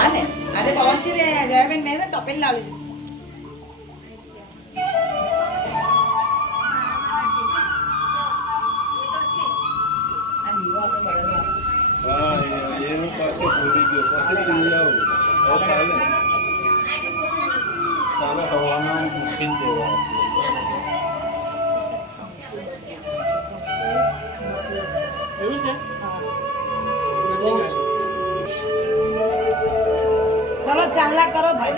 આને આજે પહોંચી રે જયાબેન મેં ટપેલ લાવી છે એનું પાસે ભૂલી ગયો પછી લઈ આવું સારા હવાના મૂકી દેવા એવું છે ચલો ચાલલા કરો ભાઈ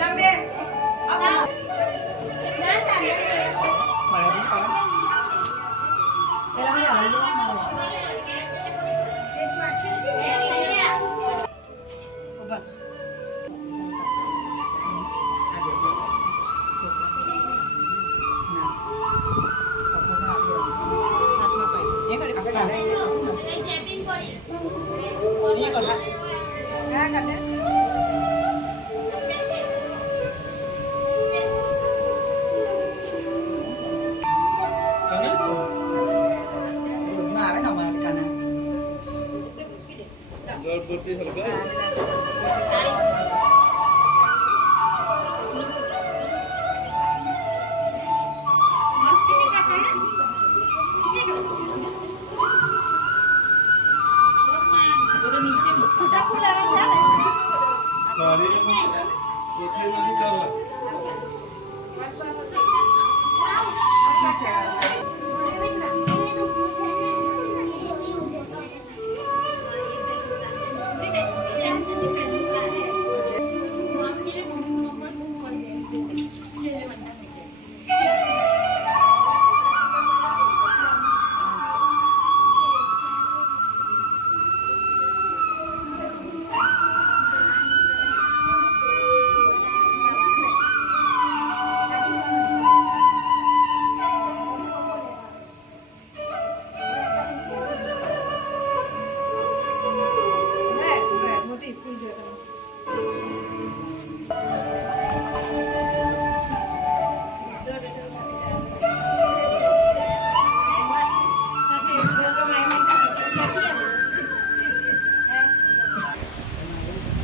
ગણપતિ હલકા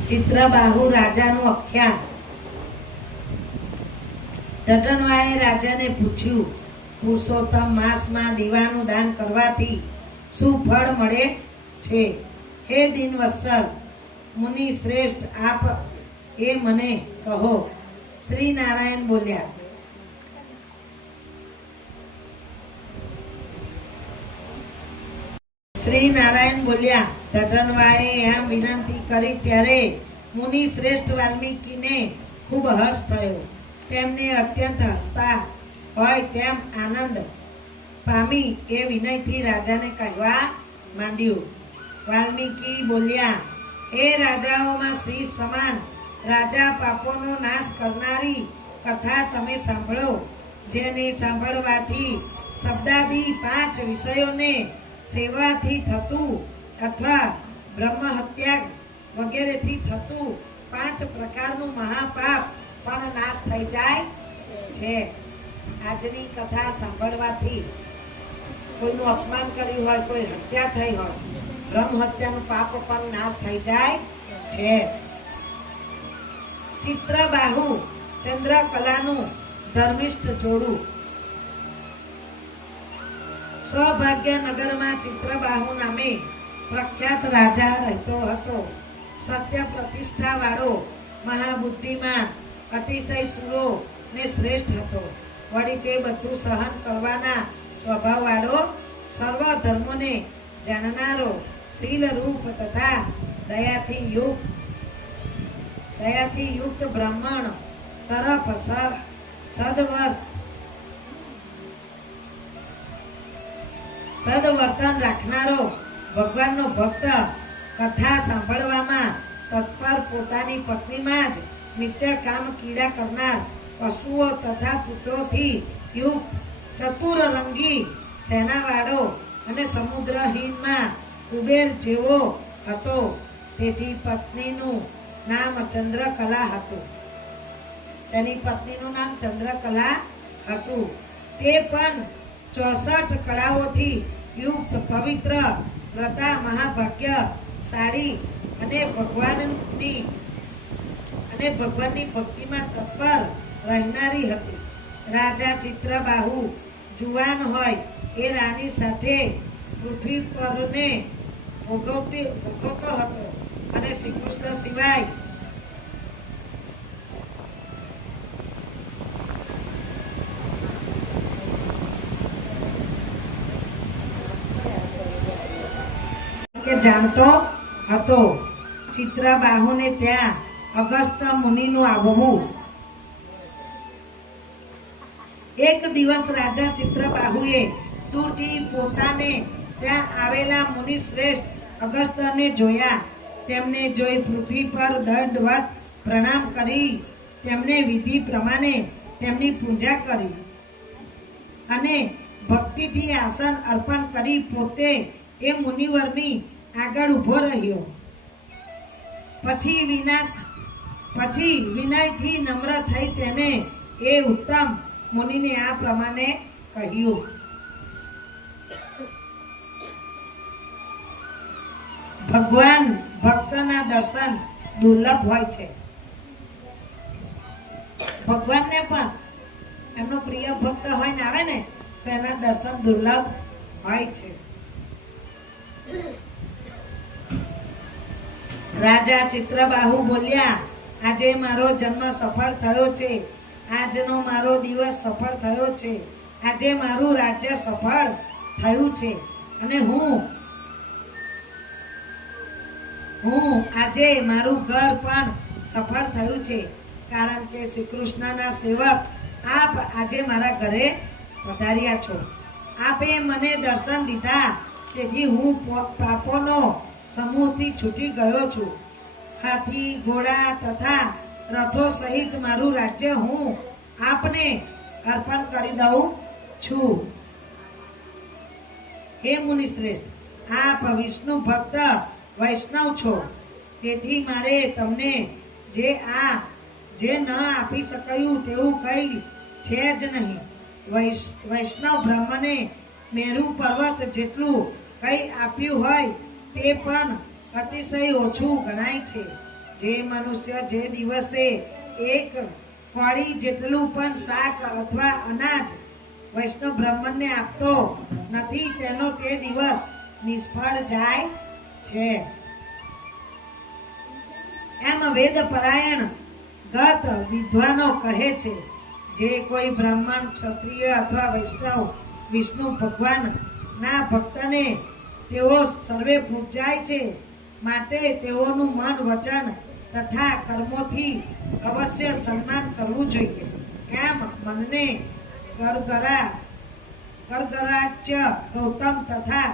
ચિત્રબાહુ રાજાનું આખ્યાન. જટનવાએ રાજાને પૂછ્યું, પુરુષોત્તમ માસમાં દીવાનું દાન કરવાથી શું ફળ મળે છે? હે દિનવત્સલ મુનિ શ્રેષ્ઠ, આપ એ મને કહો. શ્રી નારાયણ બોલ્યા, જટનવાએ એમ વિનંતી કરી ત્યારે મુનિ શ્રેષ્ઠ વાલ્મીકીને ખૂબ હર્ષ થયો. તેમને અત્યંત હસતા હોય તેમ આનંદ પામી એ વિનયથી રાજાને કહેવા માંડ્યું. વાલ્મીકી બોલ્યા, હે રાજાઓમાં શ્રી સમાન રાજા પાપોનો નાશ કરનારી કથા તમે સાંભળો, જેને સાંભળવાથી શબ્દાદી 5 વિષયોને સેવાથી થતું અથવા બ્રહ્મ હત્યા વગેરેથી થતું 5 પ્રકારનું મહાપાપ પણ નાશ થઈ જાય છે. આજની કથા સાંભળવાથી કોઈનું અપમાન કર્યું હોય, કોઈ હત્યા થઈ હોય, બ્રહ્મ હત્યાનું પાપ પણ નાશ થઈ જાય છે. ચિત્રબાહુ ચંદ્રકલાનું ધર્મિષ્ઠ જોડું. સૌભાગ્યનગરમાં ચિત્રબાહુ નામે પ્રખ્યાત રાજા રહેતો હતો. સત્ય પ્રતિષ્ઠા વાળો, મહાબુદ્ધિમાન, અતિશય સુરો ને શ્રેષ્ઠ હતો. વળી તે બધું સહન કરવાના સ્વભાવ વાળો, સર્વ ધર્મોને જાણનારો, શીલ રૂપ તથા દયાથી યુક્ત બ્રાહ્મણ તરફ સદવર્તન રાખનારો, ભગવાનનો ભક્ત, કથા સાંભળવામાં તત્પર, પોતાની પત્નીમાં જ નિત્ય કામ કીડા કરનાર, પશુઓ તથા પુત્રોથી યુક્ત, ચતુરરંગી, સેનાવાળો અને સમુદ્રહીનમાં કુબેર જેવો હતો. તેથી પત્નીનું નામ ચંદ્રકલા હતું. તેની પત્નીનું નામ ચંદ્રકલા હતું. તે પણ 64 કળાઓથી યુક્ત, પવિત્ર, વ્રતા, મહાભાગ્યશાળી અને ભગવાનની અને ભગવાનની ભક્તિમાં તત્પર રહેનારી હતી. રાજા ચિત્રબાહુ જુવાન હોય એ રાણી સાથે પૃથ્વી પરને ભોગવતો હતો અને શ્રી કૃષ્ણ સિવાય કે જાણતો હતો. ચિત્રબાહુને ત્યાં અગસ્ત્ય મુનિનું આવવું. એક દિવસ રાજા ચિત્રબાહુએ દૂરથી પોતાને ત્યાં આવેલા મુનિ શ્રેષ્ઠ અગસ્ત્યને જોયા. તેમને જોઈ પૃથ્વી પર દંડવત પ્રણામ કરી તેમને વિધિ પ્રમાણે તેમની પૂજા કરી અને ભક્તિથી આસન અર્પણ કરી પોતે એ મુનિવરની આગળ ઊભો રહ્યો. પછી વિનયથી નમ્ર થઈ તેને એ ઉત્તમ મુનિને આ પ્રમાણે કહ્યું. ભગવાન ભક્તના દર્શન દુર્લભ હોય છે. ભગવાનને પણ એમનો પ્રિય ભક્ત હોય ને આવે ને તો એના દર્શન દુર્લભ હોય છે. રાજા ચિત્રબાહુ બોલ્યા, આજે મારો જન્મ સફળ થયો છે. આજનો મારો દિવસ સફળ થયો છે. આજે મારું રાજ્ય સફળ થયું છે અને હું આજે મારું ઘર પણ સફળ થયું છે, કારણ કે શ્રી કૃષ્ણના સેવક આપ આજે મારા ઘરે પધાર્યા છો. આપે મને દર્શન દીધા, તેથી હું પાપોનો સમૂહથી છૂટી ગયો છું. હાથી, ઘોડા તથા રથો સહિત મારું રાજ્ય હું આપને અર્પણ કરી દઉં છું. હે મુનિ શ્રેષ્ઠ, આપ વિષ્ણુ ભક્ત વૈષ્ણવ છો, તેથી મારે તમને જે ન આપી શકાયું તેવું કંઈ છે જ નહીં. વૈષ્ણવ બ્રહ્મને મેરુ પર્વત જેટલું કંઈ આપ્યું હોય તે પણ અતિશય ઓછું ગણાય છે. જે મનુષ્ય જે દિવસે એક કોળી જેટલું પણ શાક અથવા અનાજ વૈષ્ણવ બ્રાહ્મણને આપતો નથી, તેનો તે દિવસ નિષ્ફળ જાય છે. એમ વેદ પરાયણ ગત વિદ્વાનો કહે છે, જે કોઈ બ્રાહ્મણ, ક્ષત્રિય અથવા વૈષ્ણવ વિષ્ણુ ભગવાન ના ભક્તને તેઓ સર્વે પૂજાય છે, માટે તેઓનું મન, વચન તથા કર્મોથી અવશ્ય સન્માન કરવું જોઈએ. એમ મનને ગરગરાચ્ય ગૌતમ તથા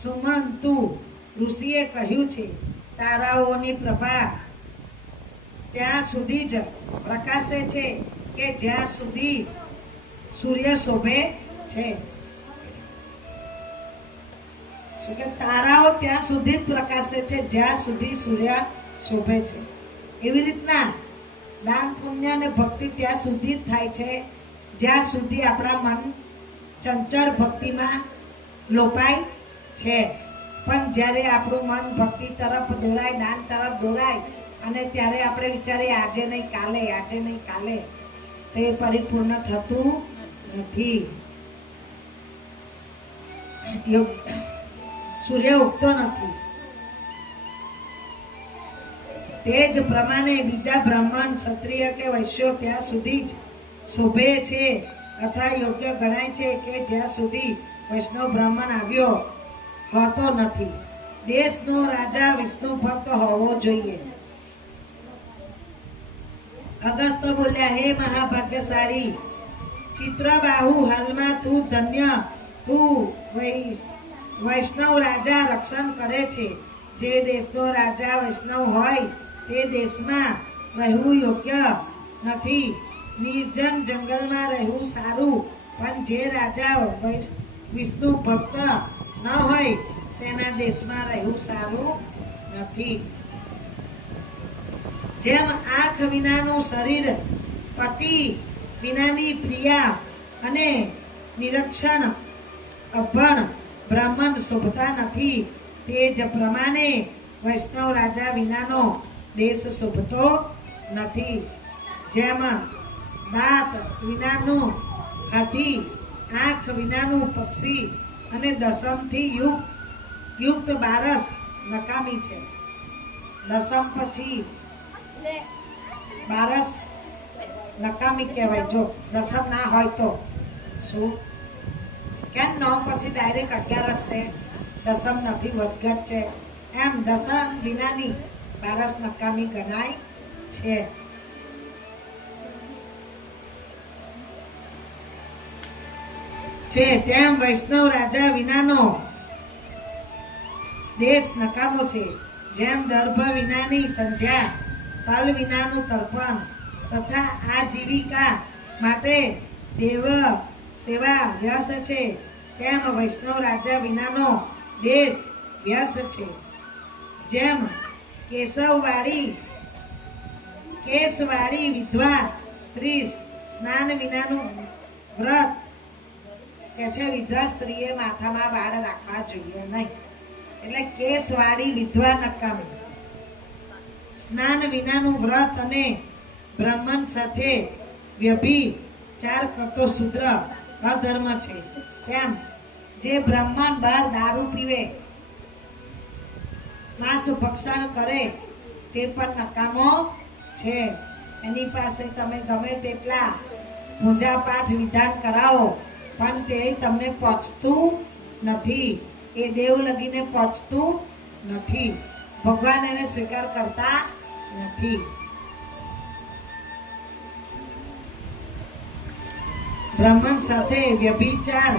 સુમંતુ ઋષિએ કહ્યું છે, તારાઓની પ્રભા ત્યાં સુધી જ પ્રકાશે છે કે જ્યાં સુધી સૂર્ય શોભે છે. તારાઓ ત્યાં સુધી જ પ્રકાશે છે જ્યાં સુધી સૂર્ય શોભે છે. એવી રીતના દાન, પુણ્ય અને ભક્તિ ત્યાં સુધી જ થાય છે જ્યાં સુધી આપણા મન ચંચળ ભક્તિમાં લોપાય છે. પણ જ્યારે આપણું મન ભક્તિ તરફ દોરાય, દાન તરફ દોરાય અને ત્યારે આપણે વિચારીએ આજે નહીં કાલે, આજે નહીં કાલે, તે પરિપૂર્ણ થતું નથી. સૂર્ય ઉગતો નથી. તે જ પ્રમાણે બીજા બ્રાહ્મણ, ક્ષત્રિય કે વૈશ્યો ત્યાં સુધી જ શોભે છે અથવા યોગ્ય ગણાય છે કે જ્યાં સુધી વૈષ્ણવ બ્રાહ્મણ આવ્યો હોતો નથી. દેશનો રાજા વિષ્ણુ ભક્ત હોવો જોઈએ. અગસ્ત્ય બોલ્યા, હે મહાભાગ્યશાળી ચિત્રબાહુ, હાલમાં તું ધન્ય, તું વૈષ્ણવ રાજા રક્ષણ કરે છે. જે દેશનો રાજા વૈષ્ણવ હોય તે દેશમાં રહેવું યોગ્ય નથી. નિર્જન જંગલમાં રહેવું સારું, પણ જે રાજા વિષ્ણુ ભક્ત ન હોય તેના દેશમાં રહેવું સારું નથી. જેમ આંખ વિનાનું શરીર, પતિ વિનાની પ્રિયા અને નિરક્ષણ અભણ બ્રાહ્મણ શોભતા નથી, તે જ પ્રમાણે વૈષ્ણવ રાજા વિનાનો દેશ શોભતો નથી. જેમાં દાંત વિનાનું હાથી, આંખ વિનાનું પક્ષી અને દસમથી યુક્ત બારસ નકામી છે. દસમ પછી બારસ નકામી કહેવાય. જો દસમ ના હોય તો શું કેમ 9 પછી ડાયરેક્ટ 11 છે? દસમ નથી, વધઘટ છે. એમ દસમ વિનાની બારસ નકામી ગણાય છે. તેમ વૈષ્ણવ રાજા વિનાનો દેશ નકામો છે. જેમ દર્ભ વિનાની સંધ્યા, તલ વિનાનું તર્પણ તથા આજીવિકા માટે દેવ સેવા વ્યર્થ છે, તેમ વૈષ્ણવ રાજા વિનાનો દેશ વ્યર્થ છે. જેમ કેસવાળી વિધવા સ્ત્રી સ્નાન વિનાનું વ્રત કે છે, વિધવા સ્ત્રીએ માથામાં વાળ રાખવા જોઈએ નહીં. એટલે કેસવાળી વિધવા નકામી, સ્નાન વિનાનું વ્રત અને બ્રાહ્મણ સાથે વ્યભિચાર કરતો શૂદ્ર અધર્મ છે. તેમ જે બ્રાહ્મણ બહાર દારૂ પીવે, માંસ ભક્ષણ કરે તે પણ નકામો છે. એની પાસે તમે ગમે તેટલા પૂજા પાઠ વિધાન કરાવો પણ તે તમને પહોંચતું નથી. એ દેવ લગીને પહોંચતું નથી. ભગવાન એને સ્વીકાર કરતા નથી. બ્રાહ્મણ સાથે વ્યભિચાર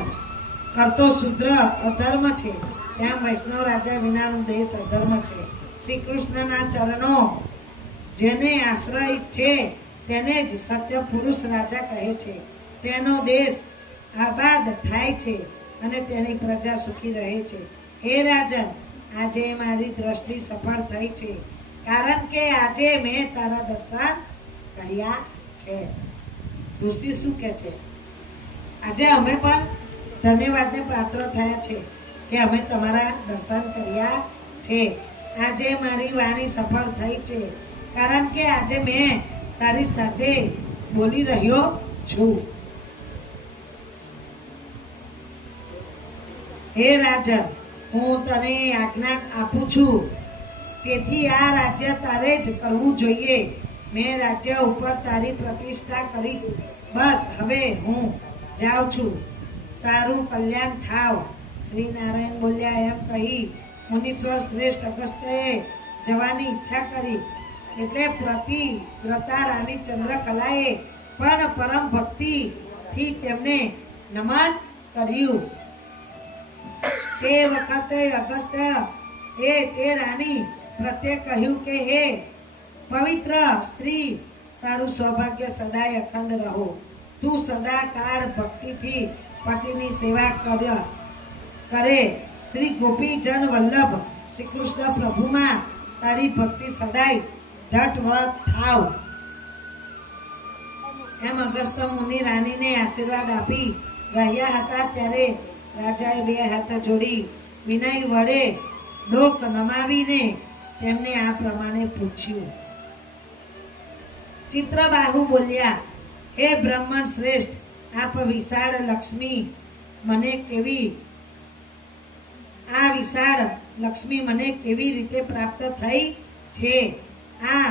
કરતો શૂદ્ર અધર્મ છે. ત્યાં વૈષ્ણવ રાજા વિનાનો દેશ અધર્મ છે. શ્રી કૃષ્ણના ચરણો જેને આશ્રય છે તેને જ સત્ય પુરુષ રાજા કહે છે. તેનો દેશ આબાદ થાય છે અને તેની પ્રજા સુખી રહે છે. હે રાજન, આજે મારી દ્રષ્ટિ સફળ થઈ છે, કારણ કે આજે મેં તારા દર્શન કર્યા છે. ઋષિ શું કહે છે? આજે અમે પણ ધન્યવાદને પાત્ર થયા છે કે અમે તમારા દર્શન કર્યા છે. આજે મારી વાણી સફળ થઈ છે, કારણ કે આજે મેં તારી સાથે બોલી રહ્યો છું. હે રાજન, હું તને આજ્ઞા આપું છું, તેથી આ રાજ્ય તારે જ કરવું જોઈએ. મેં રાજ્ય ઉપર તારી પ્રતિષ્ઠા કરી. બસ હવે હું જાઉં છું. તારું કલ્યાણ થાવ. શ્રી નારાયણ બોલ્યા. એમ કહી મુનીશ્વર શ્રેષ્ઠ અગસ્ત્યએ જવાની ઈચ્છા કરી. એટલે પ્રતિવ્રતા રાણી ચંદ્રકલાએ પણ પરમ ભક્તિથી તેમને નમન કર્યું. તે વખતે અગસ્ત્ય તે રાણી પ્રત્યે કહ્યું કે હે પવિત્ર સ્ત્રી, તારું સૌભાગ્ય સદાય અખંડ રહો. તું સદા કાળ ભક્તિથી પતિની સેવા કરે. શ્રી ગોપીજન વલ્લભ શ્રી કૃષ્ણ પ્રભુમાં તારી ભક્તિ સદાય દૃઢ થાવ. એમ અગસ્ત્ય મુનિ રાણીને આશીર્વાદ આપી રહ્યા હતા ત્યારે રાજાએ 2 હાથ જોડી વિનય વડે ડોક નમાવીને તેમને આ પ્રમાણે પૂછ્યું. ચિત્રબાહુ બોલ્યા, હે બ્રાહ્મણ શ્રેષ્ઠ, આપ વિશાળ લક્ષ્મી મને કેવી રીતે પ્રાપ્ત થઈ છે? આ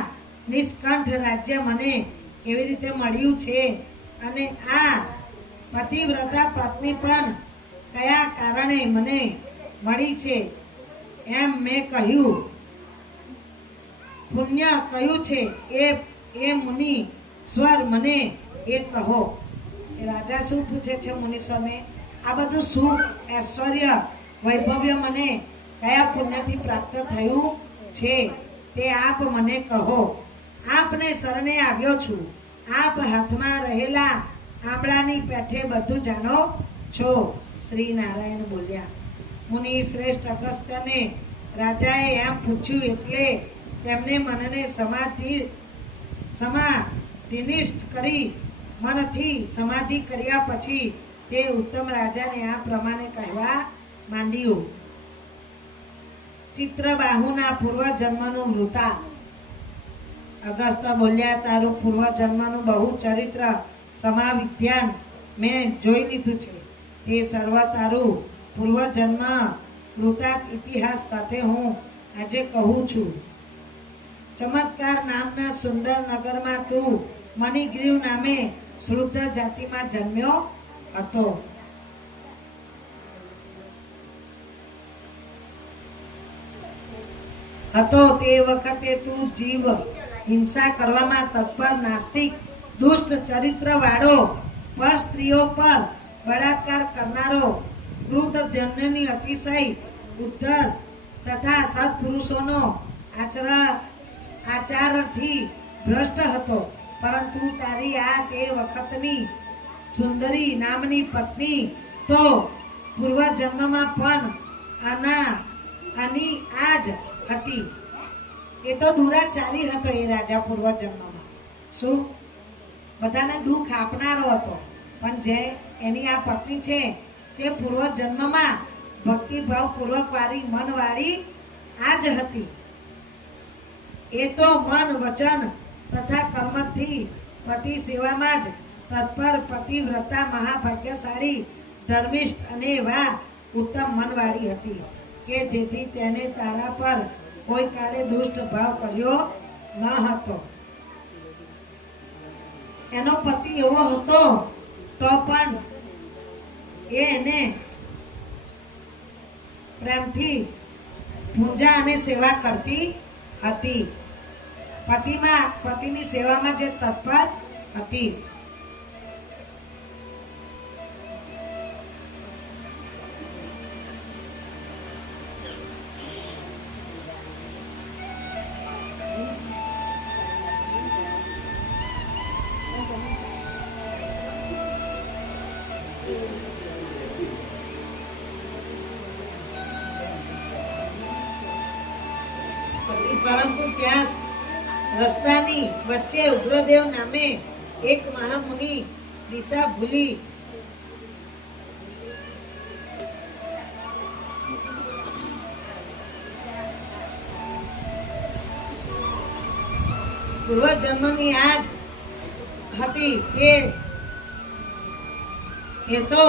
નિષ્કંઠ રાજ્ય મને કેવી રીતે મળ્યું છે? અને આ પતિવ્રતા પત્ની પણ કયા કારણે મને મળી છે? એમ મેં કહ્યું. પુણ્ય કયું છે એ મુનિ સ્વર મને એ કહો. રાજા શું પૂછે છે મુનીશ્વરને? આ બધું સુખ, ઐશ્વર્ય, વૈભવ્ય મને કયા પુણ્યથી પ્રાપ્ત થયું છે તે આપ મને કહો. આપને શરણે આવ્યો છું. આપ હાથમાં રહેલા આંબળાની પેઠે બધું જાણો છો. શ્રી નારાયણ બોલ્યા. મુનિ શ્રેષ્ઠ અગસ્ત્યને રાજાએ એમ પૂછ્યું એટલે તેમને મનને સમાધિનિષ્ઠ કરી મનથી સમાધિ કર્યા પછી તે ઉત્તમ રાજાને આ પ્રમાણે કહેવા માંડ્યું. ચિત્રબાહુના પૂર્વ જન્મનું વૃત્તાંત. અગસ્ત બોલ્યા, તારું પૂર્વજન્મનું બહુ ચરિત્ર સમાવિદ્યાન મેં જોઈ લીધું છે. તે સર્વ તારું પૂર્વજન્મ વૃતાંત ઇતિહાસ સાથે હું આજે કહું છું. ચમત્કાર નામના સુંદર નગરમાં તું મણિગ્રીવ નામે શુદ્ધ જાતિમાં જન્મ્યો હતો. તે વખતે તું જીવ હિંસા કરવામાં તત્પર નાસ્તિક દુષ્ટ ચરિત્ર વાળો પર સ્ત્રીઓ પર બળાત્કાર કરનારો વૃદ્ધ ધન્યની અતિશય ઉદ્ધર તથા સત્પુરુષોનો આચારથી ભ્રષ્ટ હતો. પરંતુ તારી આ તે વખતની સુંદરી નામની પત્ની તો પૂર્વજન્મમાં પણ આની આ જ હતી. એ તો દુરાચારી હતો. એ રાજા પૂર્વજન્મમાં શું બધાને દુઃખ આપનારો હતો, પણ જે એની આ પત્ની છે તે પૂર્વજન્મમાં ભક્તિભાવ પૂર્વક વાળી મન વાળી આ જ હતી. એ તો મન વચન તથા કર્મથી પતિ સેવામાં જ તત્પર પતિવ્રતા મહાભાગ્યશાળી ધર્મિષ્ઠ અને એવા ઉત્તમ મનવાળી હતી કે જેથી તેને તારા પર કોઈ કાળે દુષ્ટ ભાવ કર્યો ન હતો. એનો પતિ એવો હતો તો પણ એને પ્રેમથી પૂજા અને સેવા કરતી હતી. પતિની સેવામાં જે તત્પર હતી. પરંતુ ત્યાં રસ્તાની વચ્ચે ઉગ્રદેવ નામે એક મહામુનિ દિશા ભૂલી પૂર્વજન્મની આજ હતી. એ તો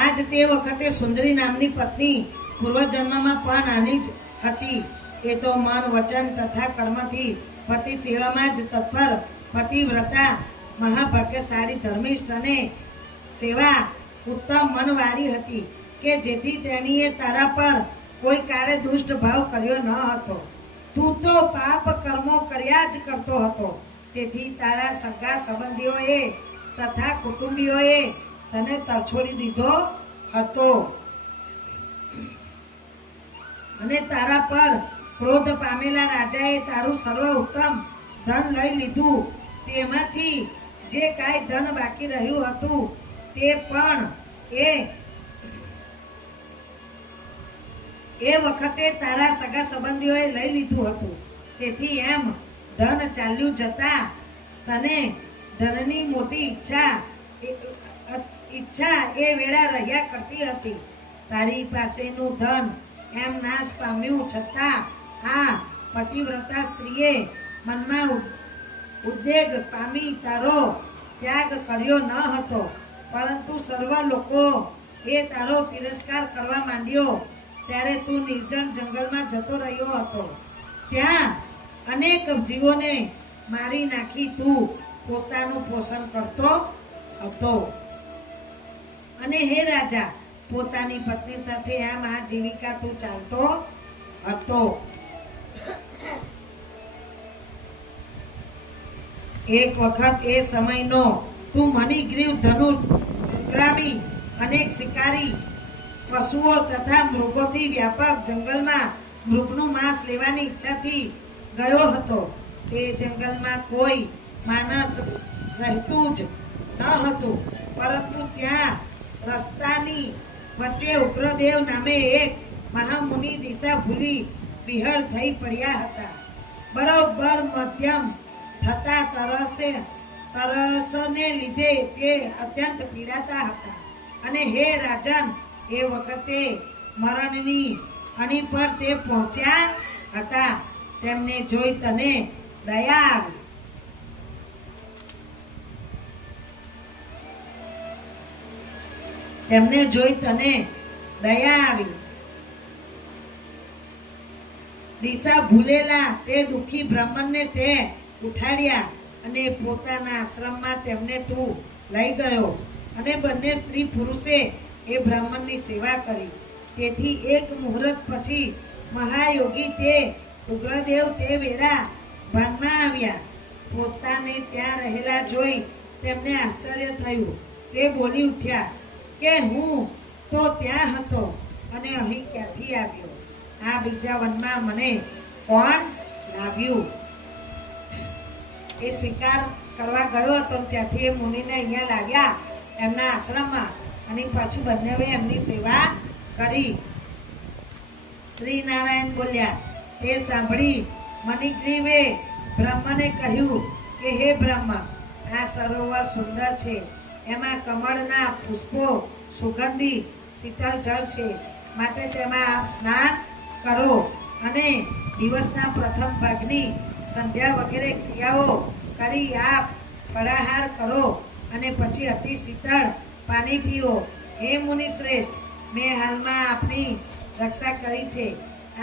આજ તે વખતે સુંદરી નામની પત્ની પૂર્વજન્મમાં પણ આની જ હતી. એ તો મન વચન તથા કર્મથી પતિ સેવામાં જ તત્પર પતિવ્રતા મહાભાગ્યશાળી ધર્મિષ્ઠ અને સેવા ઉત્તમ મનવાળી હતી કે જેથી તેણીએ તારા પર કોઈ કાળે દુષ્ટ ભાવ કર્યો ન હતો. તું તો પાપ કર્મો કર્યા જ કરતો હતો. તેથી તારા સગા સંબંધીઓએ તથા કુટુંબીઓએ તને તરછોડી દીધો હતો અને તારા પર ક્રોધ પામેલા રાજાએ તારું સર્વ ઉત્તમ ધન લઈ લીધું. તેમાંથી જે કાંઈ ધન બાકી રહ્યું હતું તે પણ એ વખતે તારા સગા સંબંધીઓએ લઈ લીધું હતું. તેથી એમ ધન ચાલ્યું જતા તને ધનની મોટી ઈચ્છા એ વેળા રહ્યા કરતી હતી. તારી પાસેનું ધન એમ નાશ પામ્યું છતાં આ પતિવ્રતા સ્ત્રીએ મનમાં ઉદ્વેગ પામી તારો ત્યાગ કર્યો ન હતો. પરંતુ સર્વ લોકો એ તારો તિરસ્કાર કરવા માંડ્યો ત્યારે તું નિર્જન જંગલમાં જતો રહ્યો હતો. ત્યાં અનેક જીવોને મારી નાખી તું પોતાનું પોષણ કરતો હતો. અને હે રાજા, પોતાની પત્ની સાથે આમ આ જીવિકા તું ચાલતો હતો. એક વખત એ સમયનો તું મણિગ્રીવ ધનુર્ગ્રામી અનેક શિકારી પશુઓ તથા મૃગોથી વ્યાપક જંગલમાં મૃગનું માંસ લેવાની ઈચ્છાથી ગયો હતો. તે જંગલમાં કોઈ માણસ રહેતું જ ન હતું, પરંતુ ત્યાં રસ્તાની વચ્ચે ઉગ્રદેવ નામે એક મહામુનિ દિશા ભૂલી વિહળ થઈ પડ્યા હતા. બરોબર મધ્યમ થતા તરસને લીધે તે અત્યંત પીડાતા હતા. અને હે રાજન, એ વખતે મરણની અણી પર તે પહોંચ્યા હતા. તેમને જોઈ તને દયા આવી. તેમને જોઈ તને દયા આવી. દિશા ભૂલેલા તે દુઃખી બ્રાહ્મણને તે ઉઠાડ્યા અને પોતાના આશ્રમમાં તેમને તું લઈ ગયો અને બંને સ્ત્રી પુરુષે એ બ્રાહ્મણની સેવા કરી. તેથી એક મુહૂર્ત પછી મહાયોગી તે ઉગ્રદેવ તે વેળા ભાનમાં આવ્યા. પોતાને ત્યાં રહેલા જોઈ તેમને આશ્ચર્ય થયું. તે બોલી ઉઠ્યા કે હું તો ત્યાં હતો અને અહીં ક્યાંથી આવ્યો? આ બીજા વનમાં મને કોણ લાવ્યું? એ સ્વીકાર કરવા ગયો હતો ત્યાંથી એ મુનિને અહીંયા લાવ્યા એમના આશ્રમમાં અને પછી બંનેએ એમની સેવા કરી. શ્રી નારાયણ બોલ્યા. તે સાંભળી મણિગ્રીવે બ્રહ્મને કહ્યું કે હે બ્રહ્મ, આ સરોવર સુંદર છે. એમાં કમળના પુષ્પો સુગંધી શીતળ જળ છે. માટે તેમાં આપ સ્નાન કરો અને દિવસના પ્રથમ ભાગની સંધ્યા વગેરે ક્રિયાઓ કરી આપ ફળાહાર કરો અને પછી અતિ શીતળ પાણી પીઓ. હે મુનિ શ્રેષ્ઠ, મેં હાલમાં આપની રક્ષા કરી છે.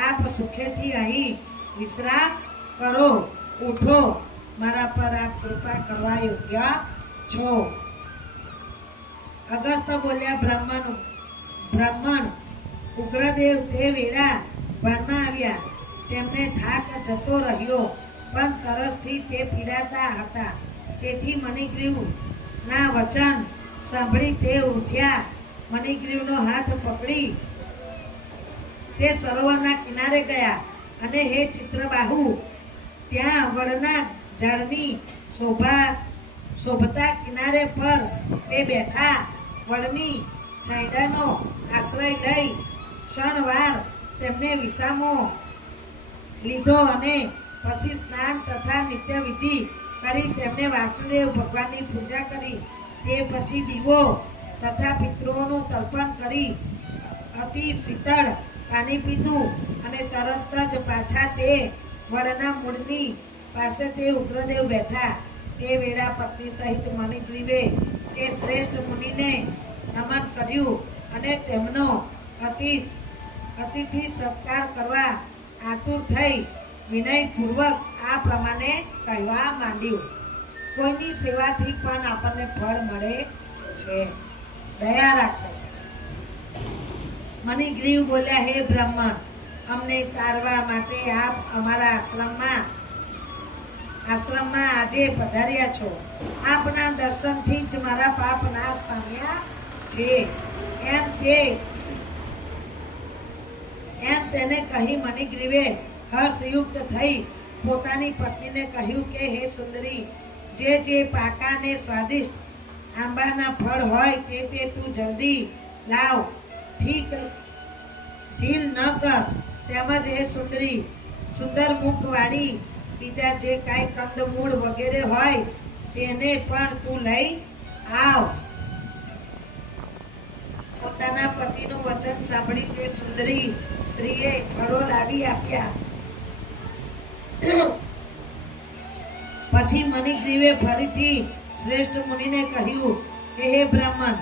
આપ સુખેથી અહીં વિશ્રામ કરો. ઉઠો, મારા પર આપ કૃપા કરવા યોગ્ય છો. અગસ્ત્ય બોલ્યા. બ્રાહ્મણ ઉગ્રદેવ તે વેળા વનમાં આવ્યા. તેમને થાક જતો રહ્યો પણ તરસથી તે પીડાતા હતા. તેથી મણિગ્રીવના વચન સાંભળી તે ઉઠ્યા. મણિગ્રીવનો હાથ પકડી તે સરોવરના કિનારે ગયા અને હે ચિત્રબાહુ, ત્યાં વડના ઝાડની શોભતા કિનારે પર તે બેઠા. વડની છાંયડાનો આશ્રય લઈ ક્ષણવાર તેમને વિસામો લીધો અને પછી સ્નાન તથા નિત્ય વિધિ કરી તેમને વાસુદેવ ભગવાનની પૂજા કરી. તે પછી દીવો તથા પિતૃઓનું તર્પણ કરી અતિ શીતળ પાણી પીધું અને તરત જ પાછા તે વડના મૂળની પાસે તે ઉગ્રદેવ બેઠા. તે વેળા પત્ની સહિત મણિગ્રીવે તે શ્રેષ્ઠ મુનિને નમન કર્યું અને તેમનો અતિથિ સત્કાર કરવા આતુર થઈ વિનયપૂર્વક આ પ્રમાણે કહેવા માંડ્યું. કોઈની સેવાથી પણ આપણને ફળ મળે છે. દયા રાખો. મણિગ્રીવ બોલ્યા. હે બ્રાહ્મણ, અમને તારવા માટે આપ અમારા આશ્રમમાં આજે પધાર્યા છો. આપના દર્શનથી જ મારા પાપ નાશ પામ્યા છે. એમ તેને કહી મણિગ્રીવે હર્ષયુક્ત થઈ પોતાની પત્નીને કહ્યું કે હે સુંદરી, જે પાકા ને સ્વાદિષ્ટ આંબાના ફળ હોય તે તું જલ્દી લાવ. ઢીલ ન કર. તેમજ હે સુંદરી, સુંદર મુખ વાળી બીજા જે કાંઈ કંદમૂળ વગેરે હોય તેને પણ તું લઈ આવ. પોતાના પતિનું વચન સાંભળી તે સુંદરી સ્ત્રીએ ફળો લાવી આપ્યા. પછી મણિગ્રીવે ફરીથી શ્રેષ્ઠ મુનિને કહ્યું કે હે બ્રાહ્મણ,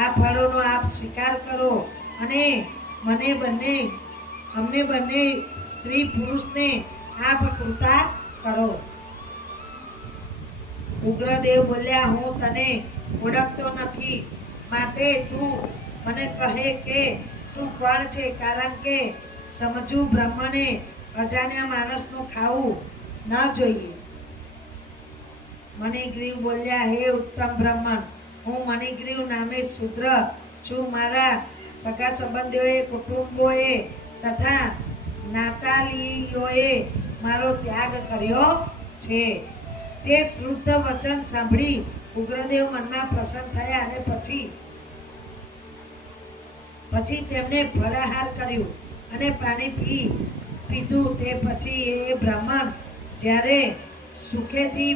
આ ફળોનો આપ સ્વીકાર કરો અને અમને બંને સ્ત્રી પુરુષને આપ કૃપા કરો. ઉગ્રદેવ બોલ્યા. હું તને ઓળખતો નથી, માટે તું મને કહે કે તું કોણ છે? કારણ કે સમજુ બ્રાહ્મણે અજાણ્યા માણસનું ખાવું ન જોઈએ. મણિગ્રીવ બોલ્યા. હે ઉત્તમ બ્રાહ્મણ, હું મણિગ્રીવ નામે શૂદ્ર છું. મારા સગા સંબંધીઓએ, કુટુંબોએ તથા નાતાલીઓએ મારો ત્યાગ કર્યો છે. તે શ્રુદ્ધ વચન સાંભળી ઉગ્રદેવ મનમાં પ્રસન્ન થયા અને પછી તેમને ફળાહાર કર્યું અને પાણી પીધું. તે પછી એ બ્રાહ્મણ જ્યારે સુખેથી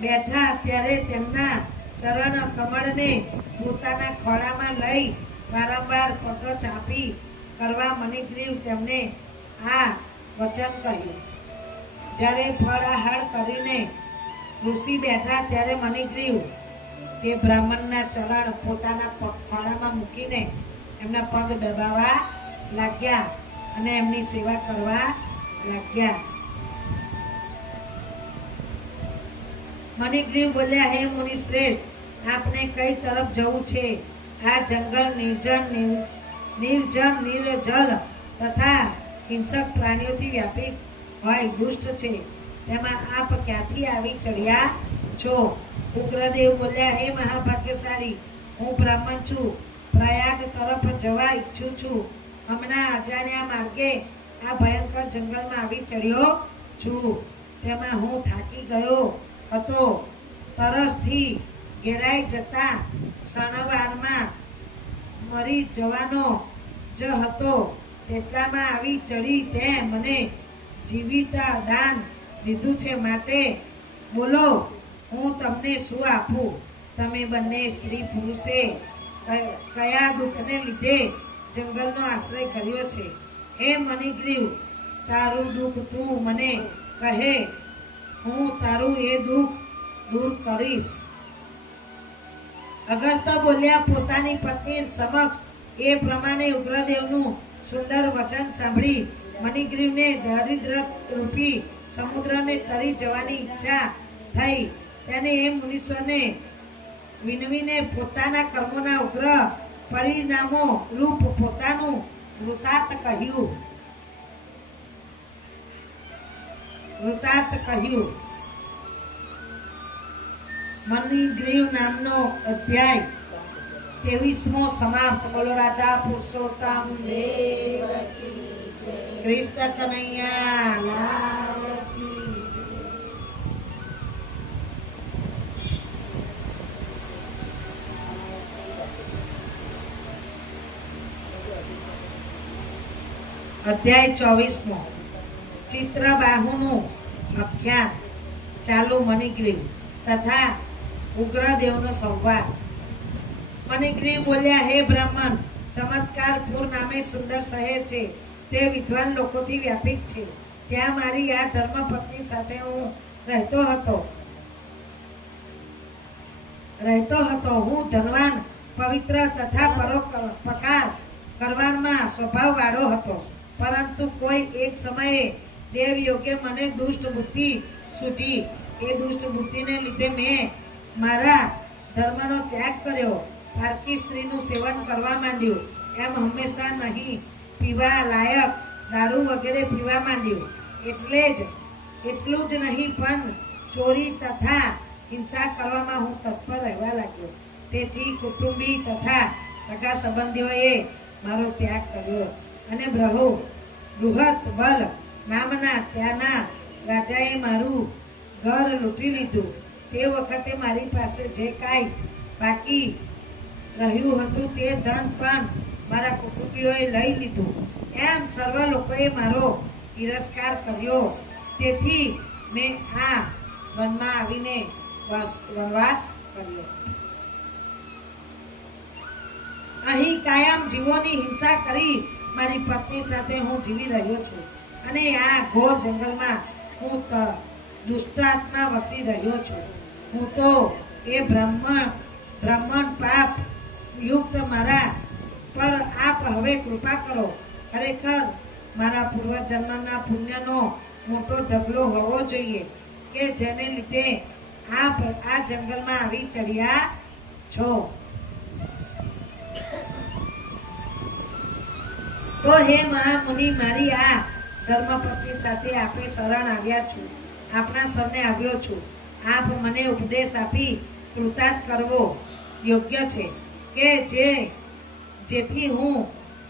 બેઠા ત્યારે તેમના ચરણ કમળને પોતાના ખોળામાં લઈ વારંવાર પગ ચાપી કરવા મણિગ્રીવ તેમને આ વચન કહ્યું. જ્યારે ફળ આહાર કરીને ઋષિ બેઠા ત્યારે મણિગ્રીવ તે બ્રાહ્મણના ચરણ પોતાના ખોળામાં મૂકીને એમના પગ દબાવવા લાગ્યા અને એમની સેવા કરવા લાગ્યા. મણિગ્રીવ બોલ્યા, હે મુનિ શ્રેષ્ઠ, આપને કઈ તરફ જવું છે? આ જંગલ નિર્જન નિર્જલ તથા હિંસક પ્રાણીઓથી વ્યાપિત હોય દુષ્ટ છે. તેમાં આપ ક્યાંથી આવી ચડ્યા છો? ઉગ્રદેવ બોલ્યા, હે મહાભાગ્યશાળી, હું બ્રાહ્મણ છું. પ્રયાગ તરફ જવા ઈચ્છું છું. હમણાં અજાણ્યા માર્ગે આ ભયંકર જંગલમાં આવી ચડ્યો છું. તેમાં હું થાકી ગયો હતો. તરસથી ઘેરાઈ જતા ક્ષણવારમાં મરી જવાનો જ હતો. તેટલામાં આવી ચડી તે મને જીવિત દાન દીધું છે. માટે બોલો, હું તમને શું આપું? તમે બંને સ્ત્રી પુરુષે કયા દુઃખને લીધે જંગલનો આશ્રય કર્યો છે? હે મણિગ્રીવ, તારું દુઃખ તું મને કહે, હું તારું એ દુઃખ દૂર કરીશ. અગસ્ત્ય બોલ્યા, પોતાની પત્ની સમક્ષ એ પ્રમાણે ઉગ્રદેવનું સુંદર વચન સાંભળી મણિગ્રીવને દારિદ્ર રૂપી સમુદ્રને તરી જવાની ઈચ્છા થઈ. તેને એ મુનીશ્વરને વિનવીને પોતાના કર્મોના ઉગ્ર પરિણામો રૂપ પોતાનું વૃતાંત કહ્યું. મણિગ્રીવ નામનો અધ્યાય 23મો સમાપ્ત. બોલો રાધા પુરુષોત્તમ દેવ કી જય. કૃષ્ણ કનૈયા લાલ કી જય. અધ્યાય 24મો. ચિત્રબાહુનું આખ્યાન. ચાલુ મણિગ્રીવ તથા ઉગ્રદેવનો સંવાદ. મણિગ્રીવ બોલ્યા, હે બ્રાહ્મણ, ચમત્કારપુર નામે સુંદર શહેર છે. તે વિદ્વાન લોકોથી વ્યાપિત છે. ત્યાં મારી આ ધર્મપત્ની સાથે હું રહેતો હતો. હું ધનવાન, પવિત્ર તથા પરોપકાર કરવામાં સ્વભાવ વાળો હતો. પરંતુ કોઈ એક સમયે દેવ યોગે મને દુષ્ટ બુદ્ધિ સૂજી. એ દુષ્ટ બુદ્ધિને લીધે મેં મારા ધર્મનો ત્યાગ કર્યો. પારકી સ્ત્રીનું સેવન કરવા માંડ્યું. એમ હંમેશા નહીં પીવા લાયક દારૂ વગેરે પીવા માંડ્યું. એટલું જ નહીં પણ ચોરી તથા હિંસા કરવામાં હું તત્પર રહેવા લાગ્યો. તેથી કુટુંબી તથા સગા સંબંધીઓએ મારો ત્યાગ કર્યો અને બૃહત બલ નામના ત્યાંના રાજાએ મારું ઘર લૂંટી લીધું. તે વખતે મારી પાસે જે કાંઈ બાકી રહ્યું હતું તે ધન પણ મારા કુટુંબીઓએ લઈ લીધું. એમ સર્વ લોકોએ મારો તિરસ્કાર કર્યો. તેથી મેં આ વનમાં આવીને વનવાસ કર્યો. અહીં કાયમ જીવોની હિંસા કરી મારી પત્ની સાથે હું જીવી રહ્યો છું. અને આ ઘોર જંગલમાં હું દુષ્ટાત્મા વસી રહ્યો છું. હું તો એ બ્રાહ્મણ પાપ યુક્ત મારા પર આપ હવે કૃપા કરો. ખરેખર મારા પૂર્વજન્મના પુણ્યનો મોટો ઢગલો હોવો જોઈએ કે જેને લીધે આપ આ જંગલમાં આવી ચડ્યા છો. તો હે મહામુનિ, મારી આ ધર્મપત્ની સાથે આપે શરણ આવ્યા છું. આપણા સરને આવ્યો છું. આપ મને ઉપદેશ આપી કૃતાર્થ કરવો યોગ્ય છે કે જેથી હું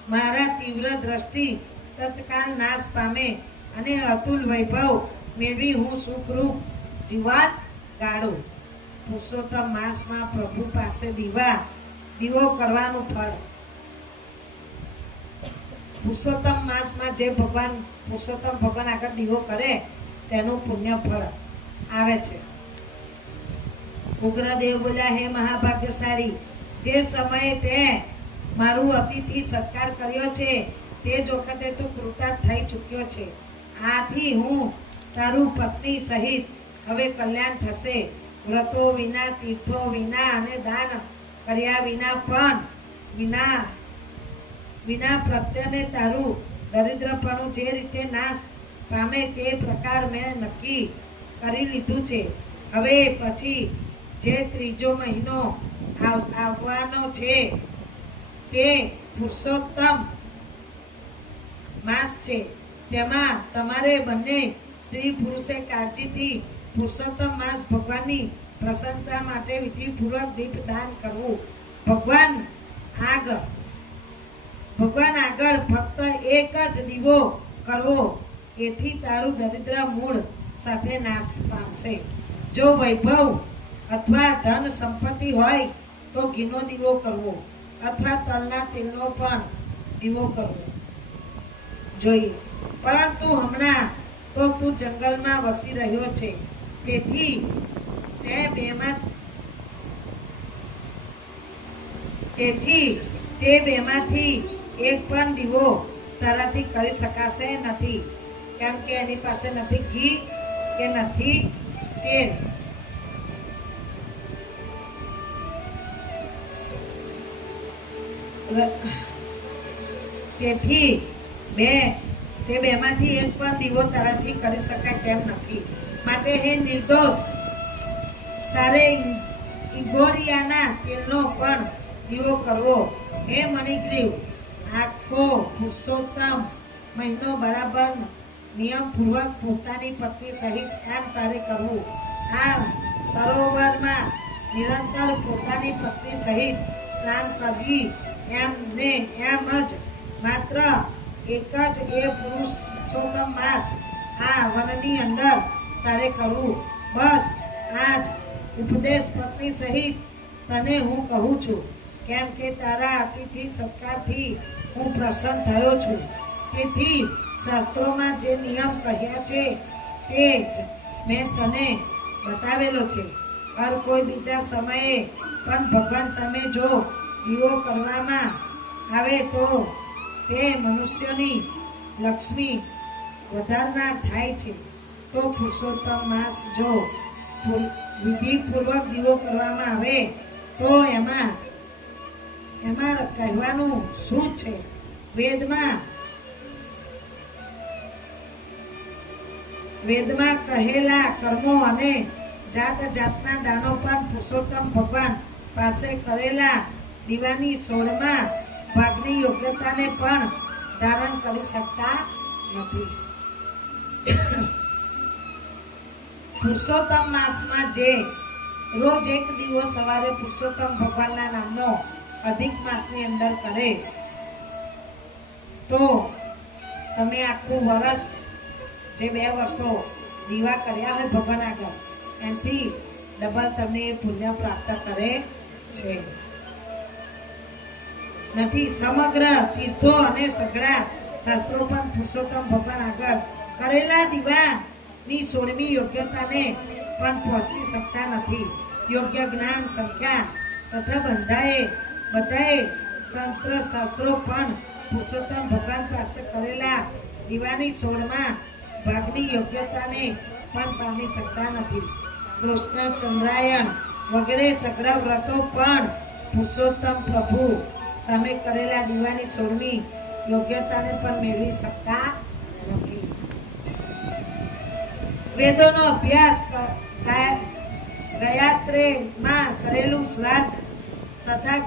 મારા તીવ્ર દ્રષ્ટિ તત્કાલ નાશ પામે અને અતુલ વૈભવ મેળવી હું સુખરૂપ જીવન ગાળું. પુરુષોત્તમ માસમાં પ્રભુ પાસે દીવો કરવાનું ફળ. પુરુષોત્તમ માસમાં જે પુરુષોત્તમ ભગવાન આગળ દીવો કરે તેનું પુણ્ય ફળ આવે છે. ઉગ્રદેવ બોલ્યા, હે મહાભાગ્યશાળી, જે સમયે તે મારું અતિથિ સત્કાર કર્યો છે તે જ વખતે તું કૃતાર્થ થઈ ચૂક્યો છે. આથી હું તારું પત્ની સહિત હવે કલ્યાણ થશે. વ્રતો વિના, તીર્થો વિના અને દાન કર્યા વિના પણ વિના પ્રત્યને તારું દરિદ્રપણું જે રીતે નાશ પામે તે પ્રકાર મેં નક્કી કરી લીધું છે. હવે પછી જે ત્રીજો મહિનો આવવાનો છે તે પુરુષોત્તમ માસ છે. તેમાં તમારે બંને સ્ત્રી પુરુષે કાળજીથી પુરુષોત્તમ માસ ભગવાનની પ્રશંસા માટે વિધિપૂર્વક દીપદાન કરવું. ભગવાન આગળ ફક્ત એક જ દીવો કરવો, એથી તારું દરિદ્ર મૂળ સાથે નાશ પામશે. જો વૈભવ અથવા ધન સંપત્તિ હોય તો ઘીનો દીવો કરવો અથવા તલના તેલનો પણ દીવો કરવો જોઈએ. પરંતુ હમણાં તો તું જંગલમાં વસી રહ્યો છે, તેથી તે બેમાંથી એક પણ દીવો તારાથી કરી શકાશે નથી, કેમ કે એની પાસે નથી ઘી કે નથી તેલ. તેથી તે બેમાંથી એક પણ દીવો તારાથી કરી શકાય તેમ નથી. માટે હે નિર્દોષ, તારે ઇગોરિયાના તેલનો પણ દીવો કરવો. હે મણિગ્રીવ, આખો પુરુષોત્તમ મહિનો બરાબર નિયમપૂર્વક પોતાની પત્ની સહિત એમ તારે કરવું. આ સરોવરમાં નિરંતર પોતાની પત્ની સહિત સ્નાન કરવી. એમ જ માત્ર એક જ એ પુરુષોત્તમ માસ આ વનની અંદર તારે કરવું. બસ આ જ ઉપદેશ પત્ની સહિત તને હું કહું છું, કેમ કે તારા અતિથિ સત્કારથી હું પ્રસન્ન થયો છું. તેથી શાસ્ત્રોમાં જે નિયમ કહ્યા છે તે જ મેં તને બતાવેલો છે. હર કોઈ બીજા સમયે પણ ભગવાન સામે જો દીવો કરવામાં આવે તો તે મનુષ્યની લક્ષ્મી વધારનાર થાય છે. તો પુરુષોત્તમ માસ જો વિધિપૂર્વક દીવો કરવામાં આવે તો એમાં કહેવાનું શું છે? વેદમાં કહેલા કર્મો અને જાત જાતના દાનો પણ પુરુષોત્તમ ભગવાન પાસે કરેલા દીવાની 16મા ભાગની યોગ્યતાને પણ ધારણ કરી શકતા નથી. પુરુષોત્તમ માસમાં જે રોજ એક દીવો સવારે પુરુષોત્તમ ભગવાનના નામનો અધિક માસની અંદર કરે તો તમે આખું વર્ષ જે 2 વર્ષો દીવા કર્યા હોય ભગવાન આગળ, એનાથી ડબલ તમને પુણ્ય પ્રાપ્ત કરે છે. નથી સમગ્ર તીર્થો અને સઘળા શાસ્ત્રો પણ પુરુષોત્તમ ભગવાન આગળ કરેલા દીવાની 16મી યોગ્યતાને પણ પહોંચી શકતા નથી. યોગ્ય જ્ઞાન, સંખ્યા તથા બધાએ તંત્ર શાસ્ત્રો પણ પુરુષોત્તમ ભગવાન પાસે કરેલા દીવાની 16મા ભાગની યોગ્યતાને પણ પામી શકતા નથી. કૃષ્ણ, ચંદ્રાયણ વગેરે સઘળા વ્રતો પણ પુરુષોત્તમ પ્રભુ સામે કરેલા દીવાની 16મી યોગ્યતાને પણ મેળવી શકતા નથી. વેદોનો અભ્યાસ, ગાયત્રીમાં કરેલું શ્રાદ્ધ તથા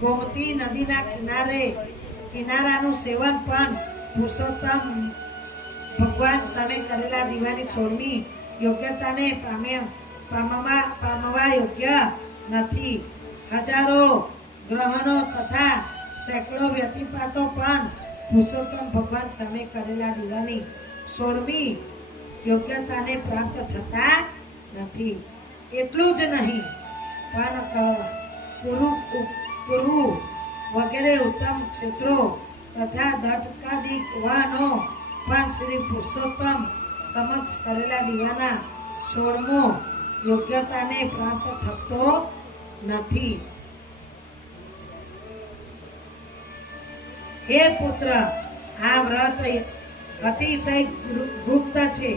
ગોમતી નદીના કિનારાનું સેવન પણ પુરુષોત્તમ ભગવાન સામે કરેલા દીવાની 16મી યોગ્યતાને પામવા યોગ્ય નથી. હજારો ગ્રહણો તથા સેંકડો વ્યતિપાતો પણ પુરુષોત્તમ ભગવાન સામે કરેલા દીવાની 16મી યોગ્યતાને પ્રાપ્ત થતા નથી. એટલું જ નહીં, પણ પૂર્વ વગેરે ઉત્તમ ક્ષેત્રો તથા દટકાદિક વનો પણ શ્રી પુરુષોત્તમ સમક્ષ કરેલા દીવાના 16મો યોગ્યતાને પ્રાપ્ત થતો નથી. હે પુત્ર, આ વ્રત અતિશય ગુપ્ત છે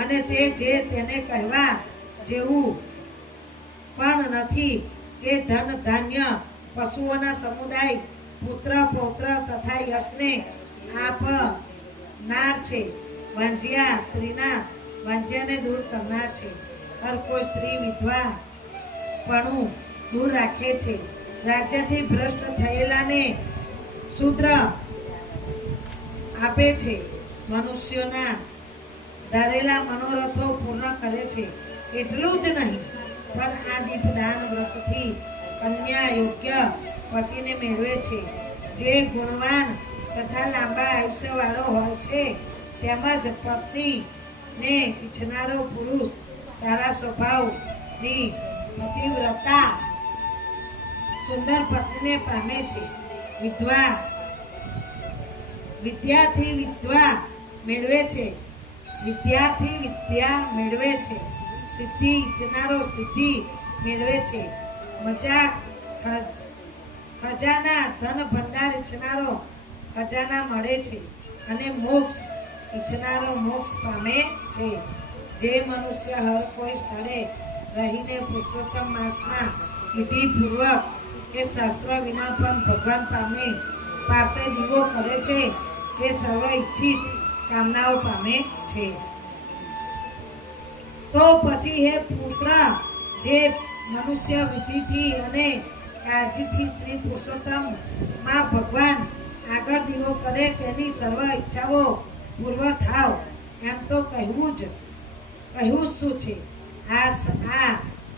અને તે જે તેને કહેવા જેવું પણ નથી કે ધન ધાન્ય પશુઓના સમુદાય પુત્ર પૌત્ર તથા યશને આપનાર છે. વાંજ્યા સ્ત્રીના વાંજ્યાને દૂર કરનાર છે. હર કોઈ સ્ત્રી વિધવા પણ દૂર રાખે છે. રાજ્યથી ભ્રષ્ટ થયેલાને શૂદ્ર આપે છે. મનુષ્યોના ધારેલા મનોરથો પૂર્ણ કરે છે. એટલું જ નહીં પણ આ દીપદાન વ્રતથી કન્યા યોગ્ય પતિને મેળવે છે, જે ગુણવાન તથા લાંબા આયુષ્ય વાળો હોય છે. તેમજ પત્નીને ઈચ્છનારો પુરુષ સારા સ્વભાવની પતિવ્રતા સુંદર પત્નીને પામે છે. વિદ્યાર્થી વિદ્યા મેળવે છે. સિદ્ધિ ઈચ્છનારો સિદ્ધિ મેળવે છે. ખજાના ધન ભંડાર ઈચ્છનારો ખજાના મળે છે અને મોક્ષ ઈચ્છનારો મોક્ષ પામે છે. જે મનુષ્ય હર કોઈ સ્થળે રહીને પુરુષોત્તમ માસમાં વિધિપૂર્વક કે શાસ્ત્ર વિના પણ ભગવાન પાસે દીવો કરે છે, તે સર્વ ઈચ્છિત કામનાઓ પામે છે. તો પછી હે પુત્ર, જે મનુષ્ય વિધિથી અને કાળજીથી શ્રી પુરુષોત્તમ માં ભગવાન આગળ દીવો કરે તેની સર્વ ઈચ્છાઓ પૂર્વ થાવ, એમ તો કહેવું શું છે. આ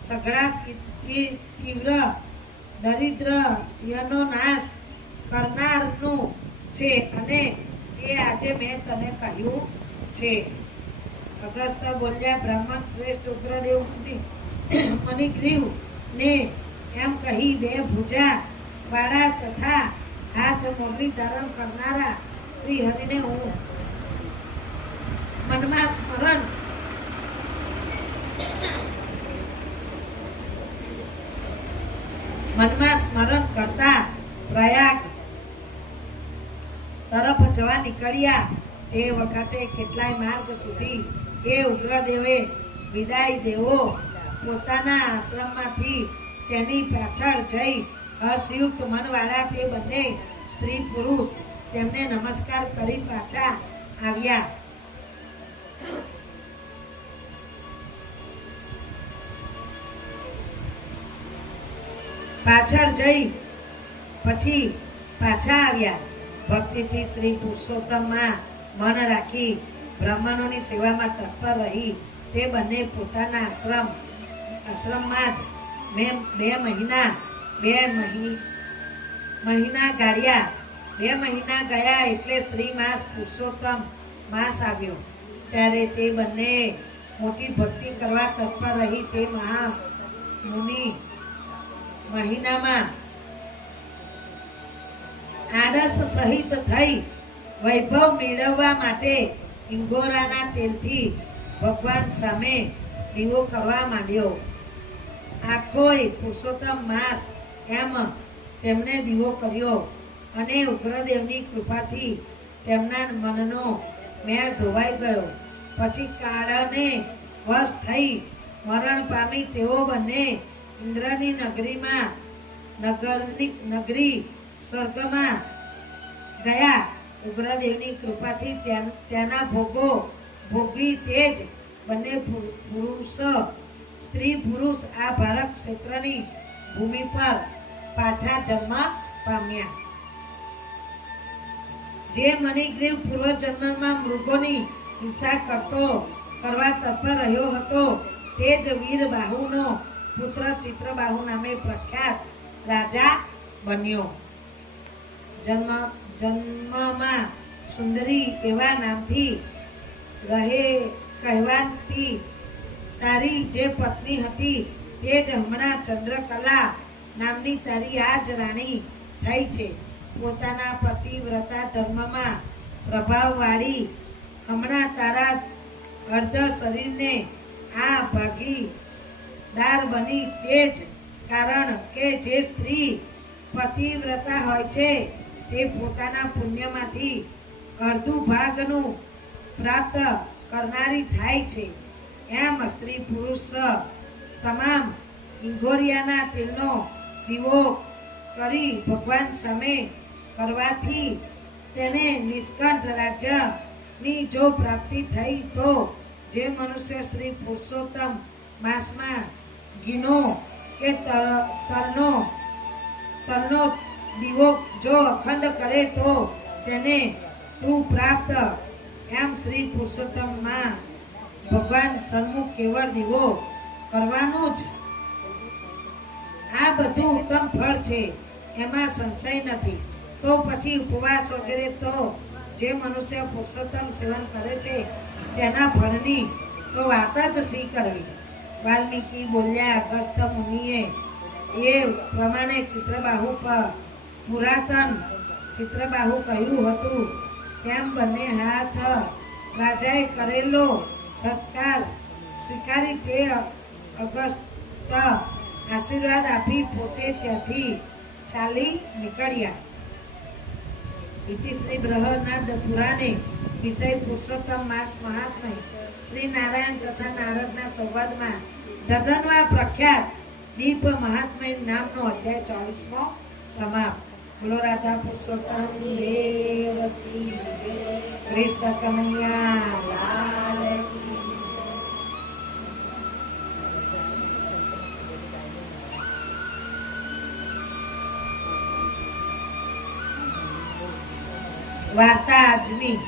સઘળા તીવ્ર દરિદ્ર યનો નાશ કરનારનું છે અને એ આજે મેં તને કહ્યું છે. અગસ્ત બોલ્યા, બ્રાહ્મણ શ્રેષ્ઠ ઉગ્રદેવ મણિગ્રીવ ને એમ કહી બે ભુજા વાળા તથા હાથ મોગલી ધારણ કરનારા શ્રી હરિને હું મનમાં સ્મરણ કરતા પ્રયાગ તરફ જવા નીકળ્યા. તે વખતે કેટલાય માર્ગ સુધી એ ઉગ્રદેવે વિદાય દેવો પોતાના આશ્રમમાંથી તેની પાછળ જઈ હર્ષયુક્ત મનવાળા તે બંને સ્ત્રી પુરુષ તેમને નમસ્કાર કરી પાછા આવ્યા. ભક્તિથી શ્રી પુરુષોત્તમમાં મન રાખી બ્રાહ્મણોની સેવામાં તત્પર રહી તે બંને પોતાના આશ્રમમાં જ બે મહિના ગાળ્યા. 2 મહિના ગયા એટલે શ્રી માસ પુરુષોત્તમ માસ આવ્યો. ત્યારે તે બંને મોટી ભક્તિ કરવા તત્પર રહી તે મહામુનિ મહિનામાં આળસ સહિત થઈ વૈભવ મેળવવા માટે ઇંગોરાના તેલથી ભગવાન સામે દીવો કરવા માંડ્યો. આખોય પુરુષોત્તમ માસ એમ તેમને દીવો કર્યો અને ઉગ્રદેવની કૃપાથી તેમના મનનો મેળ ધોવાઈ ગયો. પછી કાળને વશ થઈ મરણ પામી તેઓ બંને ઇન્દ્રની નગરી સ્વર્ગમાં ગયા. ઉગ્રદેવની કૃપાથી ત્યાંના ભોગો ભોગવી તે જ બંને સ્ત્રી પુરુષ આ ભારત ક્ષેત્રની ભૂમિ પર પાછા જન્મ પામ્યા. જે મણિગ્રીવ પૂર્વજન્મમાં મૃગોની હિંસા કરવા તત્પર રહ્યો હતો તે જ વીર બાહુનો પુત્ર ચિત્રબાહુ નામે પ્રખ્યાત રાજા બન્યો. જન્મમાં સુંદરી એવા નામથી કહેવાતી તારી જે પત્ની હતી તે જ હમણાં ચંદ્રકલા નામની તારી આ જ રાણી થઈ છે. પોતાના પતિવ્રતા ધર્મમાં પ્રભાવવાળી હમણાં તારા અર્ધ શરીરને આ ભાગીદાર બની તે જ કારણ કે જે સ્ત્રી પતિવ્રતા હોય છે તે પોતાના પુણ્યમાંથી અડધું ભાગનું પ્રાપ્ત કરનારી થાય છે. એમ સ્ત્રી પુરુષ તમામ ઇંગોરિયાના તેલનો દીવો કરી ભગવાન સામે કરવાથી તેને નિષ્કંઠ રાજ્યની જો પ્રાપ્તિ થઈ તો જે મનુષ્ય શ્રી પુરુષોત્તમ માસમાં ઘીનો કે તલનો દીવો જો અખંડ કરે તો તેને તું પ્રાપ્ત. એમ શ્રી પુરુષોત્તમમાં ભગવાન સન્મુખ કેવળ દીવો કરવાનું જ આ બધું ઉત્તમ ફળ છે, એમાં સંશય નથી. તો પછી ઉપવાસ વગેરે તો જે મનુષ્ય પુરુષોત્તમ સેવન કરે છે તેના ફળની તો વાત જ શી કરવી. વાલ્મીકી બોલ્યા, અગસ્ત્ય મુનિએ એ પ્રમાણે ચિત્રબાહુ પર પુરાતન ચિત્રબાહુ કહ્યું હતું તેમ બંને હાથ રાજાએ કરેલો સત્કાર સ્વીકારી તે અગસ્ત્ય આશીર્વાદ આપી પોતે ત્યાંથી ચાલી નીકળ્યા. ઇતિ શ્રી બૃહન્નાથ પુરાણે વિષય પુરુષોત્તમ માસ મહાત્મય શ્રી નારાયણ તથા નારદના સંવાદમાં દર્દનવા પ્રખ્યાત દીપ મહાત્મય નામનો અધ્યાય 24મો સમાપ્ત. બોલો રાધા પુરુષોત્તમ દેવકી કૃષ્ણ કનૈયા લાલ કી. વાર્તા આજની.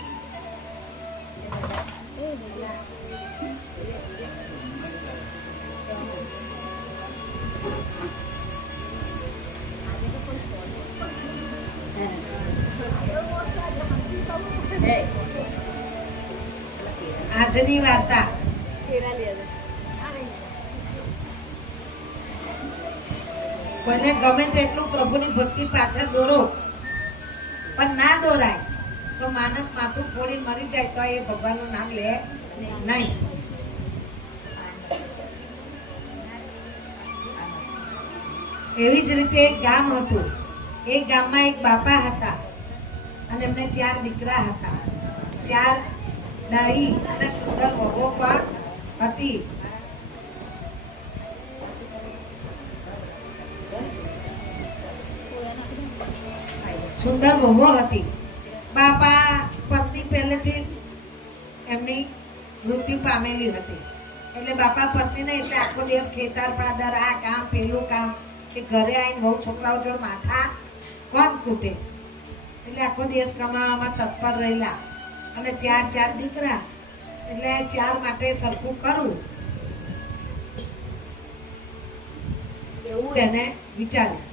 આજની વાર્તા. કોઈને ગમે તેટલું પ્રભુની ભક્તિ પાછળ દોરો પણ ના દોરાય તો માણસ માથું ફોડી મરી જાય તો એ ભગવાનનું નામ લે નહીં. એવી જ રીતે એક ગામ હતું. એ ગામમાં એક બાપા હતા અને એમને 4 દીકરા હતા. 4 ડાહી અને સુંદર વહુઓ પણ હતી. સુંદર વહુઓ હતી. બાપા પત્ની પહેલેથી એમની મૃત્યુ પામેલી હતી. એટલે બાપા પત્નીને એટલે આખો દિવસ ખેતર પાદર આ કામ પેલું કામ કે ઘરે આવીને બહુ છોકરાઓ જોડે માથા કોણ કૂટે એટલે આખો દિવસ કમાવામાં તત્પર રહેલા. અને 4 દીકરા એટલે 4 માટે સરખું કરવું એવું એને વિચાર્યું.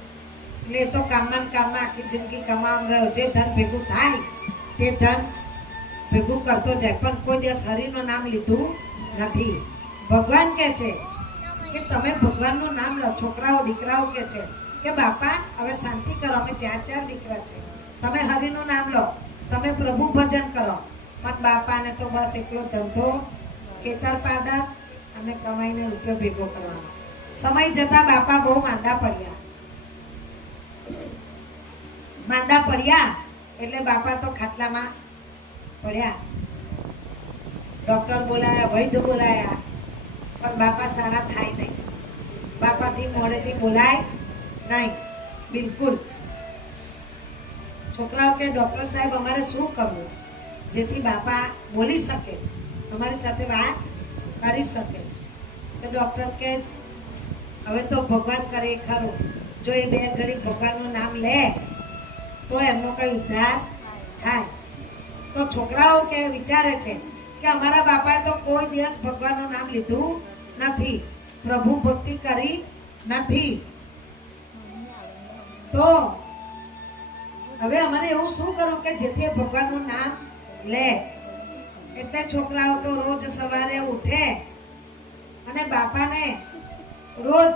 એટલે એ તો કામમાં આખી જિંદગી કમાવામાં રહ્યો. જે ધન ભેગું થાય તે ધન ભેગું કરતો જાય પણ કોઈ દિવસ હરિનું નામ લીધું નથી. ભગવાન કહે છે કે તમે ભગવાનનું નામ લો. છોકરાઓ દીકરાઓ કહે છે કે બાપા હવે શાંતિ કરો, અમે 4 દીકરા છે, તમે હરિનું નામ લો, તમે પ્રભુ ભજન કરો. પણ બાપાને તો બસ એકલો ધંધો ખેતર પાદર અને કમાઈને રૂપિયો ભેગો કરવાનો. સમય જતા બાપા બહુ માંદા પડ્યા એટલે બાપા તો ખાટલામાં પડ્યા. ડોક્ટર બોલાયા, વૈદ્ય બોલાયા પણ બાપા સારા થાય નહીં. બાપાથી મોડેથી બોલાય નહીં બિલકુલ. છોકરાઓ કે ડોક્ટર સાહેબ અમારે શું કરવું જેથી બાપા બોલી શકે, અમારી સાથે વાત કરી શકે? તો ડોક્ટર કે હવે તો ભગવાન કરે ખરું. જો એ 2 ઘડી ભગવાનનું નામ લે તો એમનો કઈ ઉદ્ધાર થાય. તો છોકરાઓ કે વિચારે છે કે અમારા બાપાએ તો કોઈ દિવસ ભગવાનનું નામ લીધું નથી, પ્રભુ ભક્તિ કરી નથી, તો હવે અમારે એવું શું કરવું કે જેથી ભગવાનનું નામ લે? એટલે છોકરાઓ તો રોજ સવારે ઉઠે અને બાપાને રોજ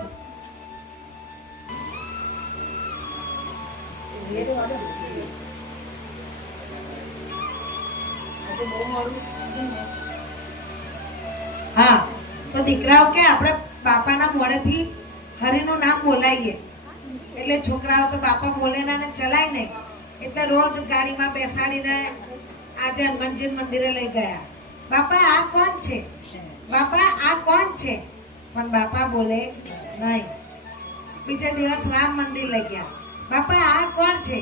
હા તો દીકરાઓ કે આપણે બાપાના મોઢેથી હરિનું નામ બોલાવીએ. એટલે છોકરાઓ તો બાપા બોલે ના ને ચલાય નહીં એટલે રોજ ગાડીમાં બેસાડીને આજે હનુમાનજી મંદિરે લઈ ગયા. બાપા આ કોણ છે? બાપા આ કોણ છે? પણ બાપા બોલે નહીં. બીજે દિવસ રામ મંદિર લઈ ગયા. બાપા આ કોણ છે?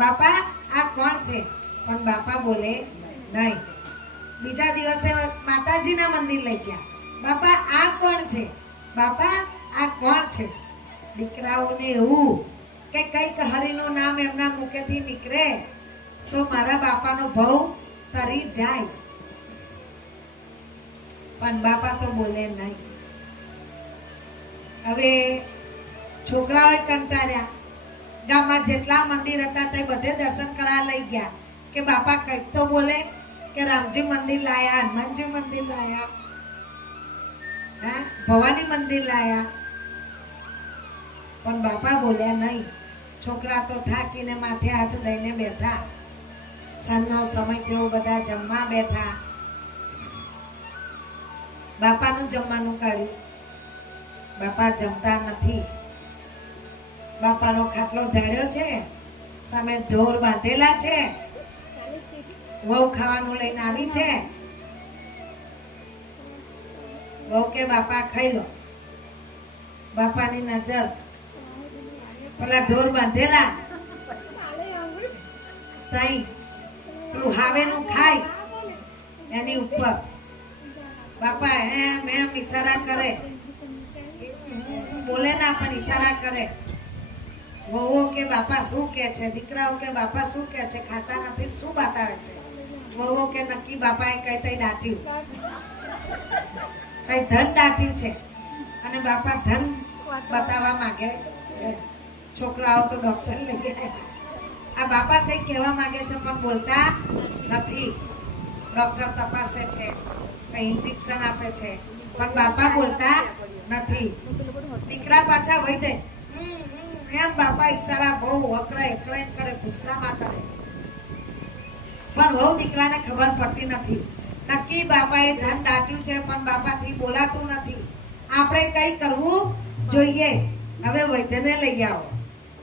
બાપા આ કોણ છે? પણ બાપા બોલે નહીં. બીજા દિવસે માતાજીના મંદિર લઈ ગયા. બાપા આ કોણ છે? બાપા આ કોણ છે? દીકરાઓને એવું કે કઈક હરિનું નામ એમના મુખેથી નીકળે તો મારા બાપાનો ભવ તરી જાય. પણ બાપા તો બોલે નહીં. હવે છોકરાઓએ કંટાળ્યા. ગામમાં જેટલા મંદિર હતા તે બધે દર્શન કરવા લઈ ગયા કે બાપા કંઈક તો બોલે કે રામજી મંદિર લાયા, હનુમાનજી મંદિર લાયા, ભવાની મંદિર લાયા. પણ બાપા બોલ્યા નહીં. છોકરા તો થાકીને માથે હાથ દઈને બેઠા. સાંજનો સમય તેઓ બધા જમવા બેઠા. બાપાનું જમવાનું કાઢ્યું. બાપા જમતા નથી. બાપાનો ખાટલો ઢાળ્યો છે, સામે ઢોર બાંધેલા છે, વહુ ખાવાનું લઈને આવી છે. વહુ કે બાપા ખાઈ લો. બાપાની નજર પેલા ઢોર બાંધેલા તઈ પેલું હાવેનું ખાય એની ઉપર. બાપા એમ એમ ઈશારા કરે, બોલે ના પણ ઈશારા કરે. વહુઓ કે બાપા શું કે છે? દીકરાઓ કે બાપા શું કે છે? ખાતા નથી શું બતાવે છે? વહુઓ કે નક્કી બાપાએ કઈ તઈ દાટ્યું, કઈ ધન દાટ્યું છે અને બાપા ધન બતાવવા માંગે છે. છોકરાઓ તો ડોક્ટર લઈ આવ્યા. આ બાપા કઈ કહેવા માંગે છે પણ બોલતા નથી. ડોક્ટર તપાસે છે, કઈ ઇન્જેક્શન આપે છે પણ બાપા બોલતા નથી. દીકરા પાછા વહી દે એમ બાપા ઈશારા બહુ વકરાય કરે, ગુસ્સામાં કરે. પણ બહુ દીકરાને ખબર પડતી નથી. નક્કી બાપાએ ધન દાટ્યું છે પણ બાપાથી બોલાતું નથી. આપણે કઈ કરવું જોઈએ? હવે વૈદ્યને લઈ આવો.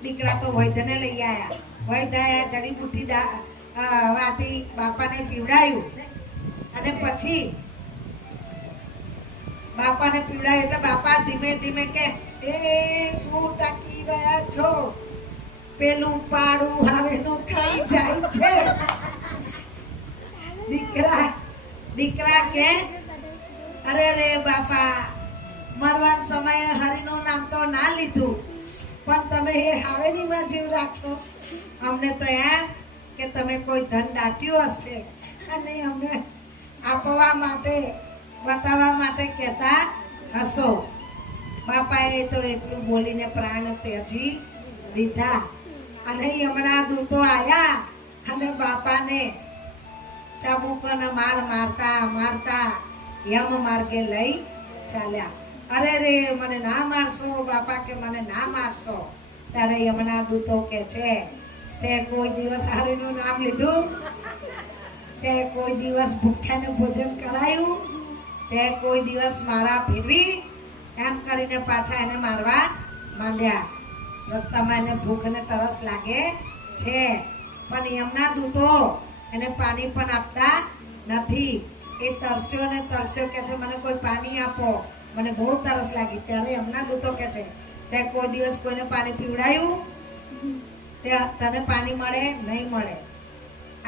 દીકરા તો વૈદ્યને લઈ આવ્યા. વૈદ્યએ જડીબુટ્ટી વાટી બાપાને પીવડાયું અને પછી બાપાને પીવડાયું એટલે બાપા ધીમે ધીમે કે એ શું ટકી રહ્યા છો? પેલું પાડું હાવેનું ખાઈ જાય છે. દીકરા કે અરે રે બાપા, મરવાન સમયે હરિનું નામ તો ના લીધું પણ તમે એ હાવેનીમાં જીવ રાખો. અમને તો એમ કે તમે કોઈ ધન દાટ્યું હશે અને અમને આપવા માટે બતાવવા માટે કહેતા હશો. બાપાએ તો એટલું બોલીને પ્રાણ ત્યજી દીધા. અને હમણાં દૂતો આયા અને બાપાને ચાબુકોના માર મારતા યમ માર્ગે લઈ ચાલ્યા. અરે રે મને ના મારશો બાપા, કે મને ના મારશો. ત્યારે યમના દૂતો કે છે તે કોઈ દિવસ હરિનું નામ લીધું? તે કોઈ દિવસ ભૂખ્યાને ભોજન કરાયું? તે કોઈ દિવસ મારા ફેરવી? એમ કરીને પાછા એને મારવા માંડ્યા. રસ્તામાં એને ભૂખ અને તરસ લાગે છે પણ યમના દૂતો એને પાણી પણ આપતા નથી. એ તરસ્યો ને તરસ્યો કે છે મને કોઈ પાણી આપો, મને બહુ તરસ લાગી. ત્યારે યમના દૂતો કે છે તે કોઈ દિવસ કોઈને પાણી પીવડાયું? તે તને પાણી મળે નહીં મળે.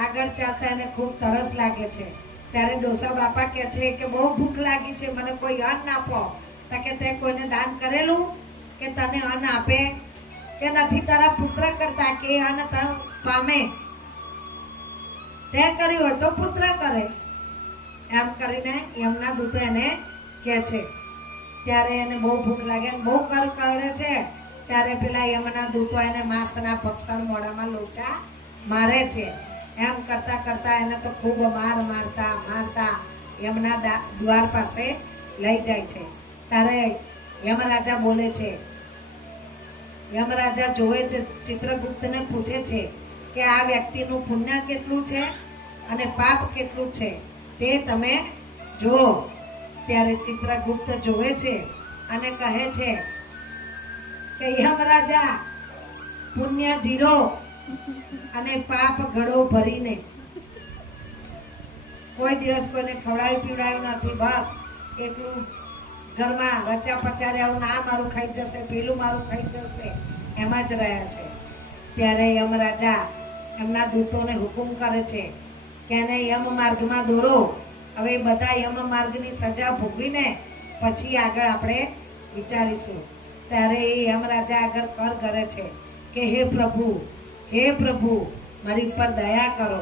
આગળ ચાલતા એને ખૂબ તરસ લાગે છે. ત્યારે ડોસા બાપા કે છે કે બહુ ભૂખ લાગી છે, મને કોઈ અન્ન આપો. તો કે તે કોઈને દાન કરેલું કે તને અન્ન આપે? કે નથી તારા પુત્ર કરતા કે અન્ન તને પામે? તે કર્યું હોય તો પુત્ર કરે. એમ કરીને યમના દૂતો એને કહે છે. ત્યારે એને બહુ ભૂખ લાગે અને બહુ કરડે છે. ત્યારે પેલા યમના દૂતો એને માંસના ભક્ષણ મોઢામાં લોચા મારે છે. એમ કરતા કરતા એને તો ખૂબ મારતા યમના દ્વાર પાસે લઈ જાય છે. ત્યારે યમરાજા બોલે છે. યમરાજા જોવે છે, ચિત્રગુપ્તને પૂછે છે કે આ વ્યક્તિનું પુણ્ય કેટલું છે અને પાપ કેટલું છે તે તમે જો. ત્યારે ચિત્રગુપ્ત જોવે છે અને કહે છે કે યમરાજા પુણ્ય 0 અને પાપ ઘડો ભરીને કોઈ દિવસ કોઈને ખવડાવી પીવડાવ્યું નથી, બસ એકલું ઘરમાં રચા પચાર્યા, આ મારું ખાઈ જશે, પેલું મારું ખાઈ જશે, એમાં જ રહ્યા છે. ત્યારે યમરાજા એમના દૂતોને હુકુમ કરે છે કે એને યમ માર્ગમાં દોરો. હવે બધા યમ માર્ગની સજા ભોગવીને પછી આગળ આપણે વિચારીશું. ત્યારે એ યમરાજા આગળ કર કરે છે કે હે પ્રભુ મારી ઉપર દયા કરો.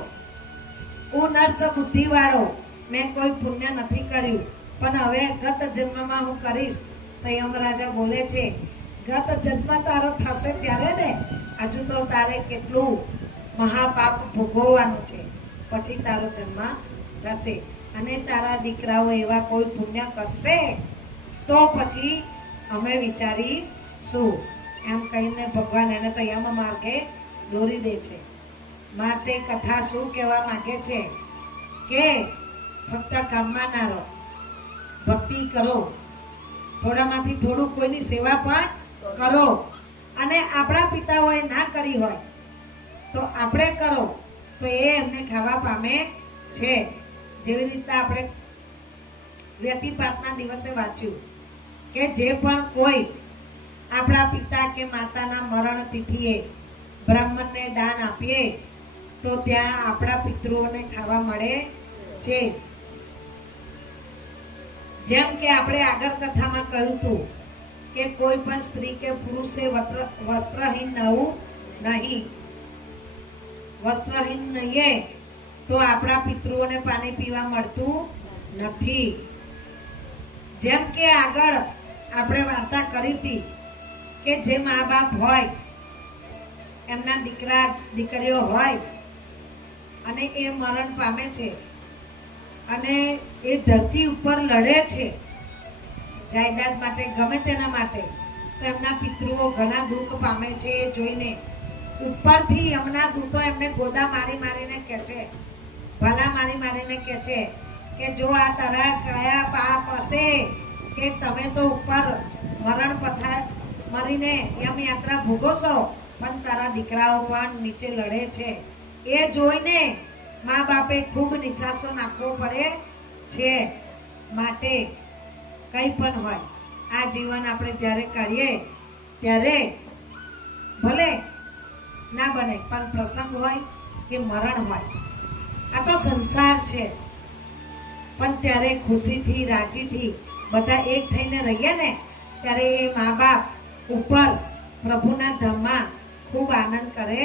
હું નષ્ટ બુદ્ધિવાળો, મેં કોઈ પુણ્ય નથી કર્યું, પણ હવે ગત જન્મમાં હું કરીશ. તો યમરાજા બોલે છે ગત જન્મ તારો થશે ત્યારે ને, હજુ તો તારે કેટલું મહાપાપ ભોગવવાનું છે, પછી તારો જન્મ થશે. અને તારા દીકરાઓ એવા કોઈ પુણ્ય કરશે તો પછી અમે વિચારીશું. એમ કહીને ભગવાન એને તો યમ માર્ગે દોરી દે છે. માટે કથા શું કહેવા માંગે છે કે ફક્ત કામમાં ના રહો, ભક્તિ કરો, થોડામાંથી થોડું કોઈની સેવા પણ કરો. અને આપણા પિતાઓએ ના કરી હોય તો આપણે કરો તો એ એમને ખાવા પામે છે. જેવી રીતના આપણે વ્યતિપાતના દિવસે વાંચ્યું કે જે પણ કોઈ આપણા પિતા કે માતાના મરણ તિથિએ બ્રાહ્મણને દાન આપીએ તો ત્યાં આપણા પિતૃઓને ખાવા મળે છે. જેમ કે આપણે આગળ કથામાં કહ્યું હતું કે કોઈ પણ સ્ત્રી કે પુરુષે વસ્ત્રહીન નવું નહીં, વસ્ત્રહીન નહીએ તો આપણા પિતૃઓને પાણી પીવા મળતું નથી. જેમ કે આગળ આપણે વાર્તા કરી હતી કે જે મા બાપ હોય, એમના દીકરા દીકરીઓ હોય અને એ મરણ પામે છે અને એ ધરતી ઉપર લડે છે જાયદાદ માટે, ગમે તેના માટે, તો એમના પિતૃઓ ઘણા દુઃખ પામે છે. એ જોઈને ઉપરથી એમના દૂતો એમને ગોદા મારી મારીને કહે છે, ભલા મારી મારીને કહે છે કે જો આ તારા કયા પાપ હશે કે તમે તો ઉપર મરણ પથાર મરીને યમ યાત્રા ભોગવશો, પણ તારા દીકરાઓ પણ નીચે લડે છે. એ જોઈને મા બાપે ખૂબ નિશાસો નાખવો પડે છે. માટે કંઈ પણ હોય, આ જીવન આપણે જ્યારે કાઢીએ ત્યારે ભલે ના બને, પણ પ્રસંગ હોય કે મરણ હોય, આ તો સંસાર છે. પણ ત્યારે ખુશીથી રાજીથી બધા એક થઈને રહીએ ને, ત્યારે એ મા બાપ ઉપર પ્રભુના ધામમાં ખૂબ આનંદ કરે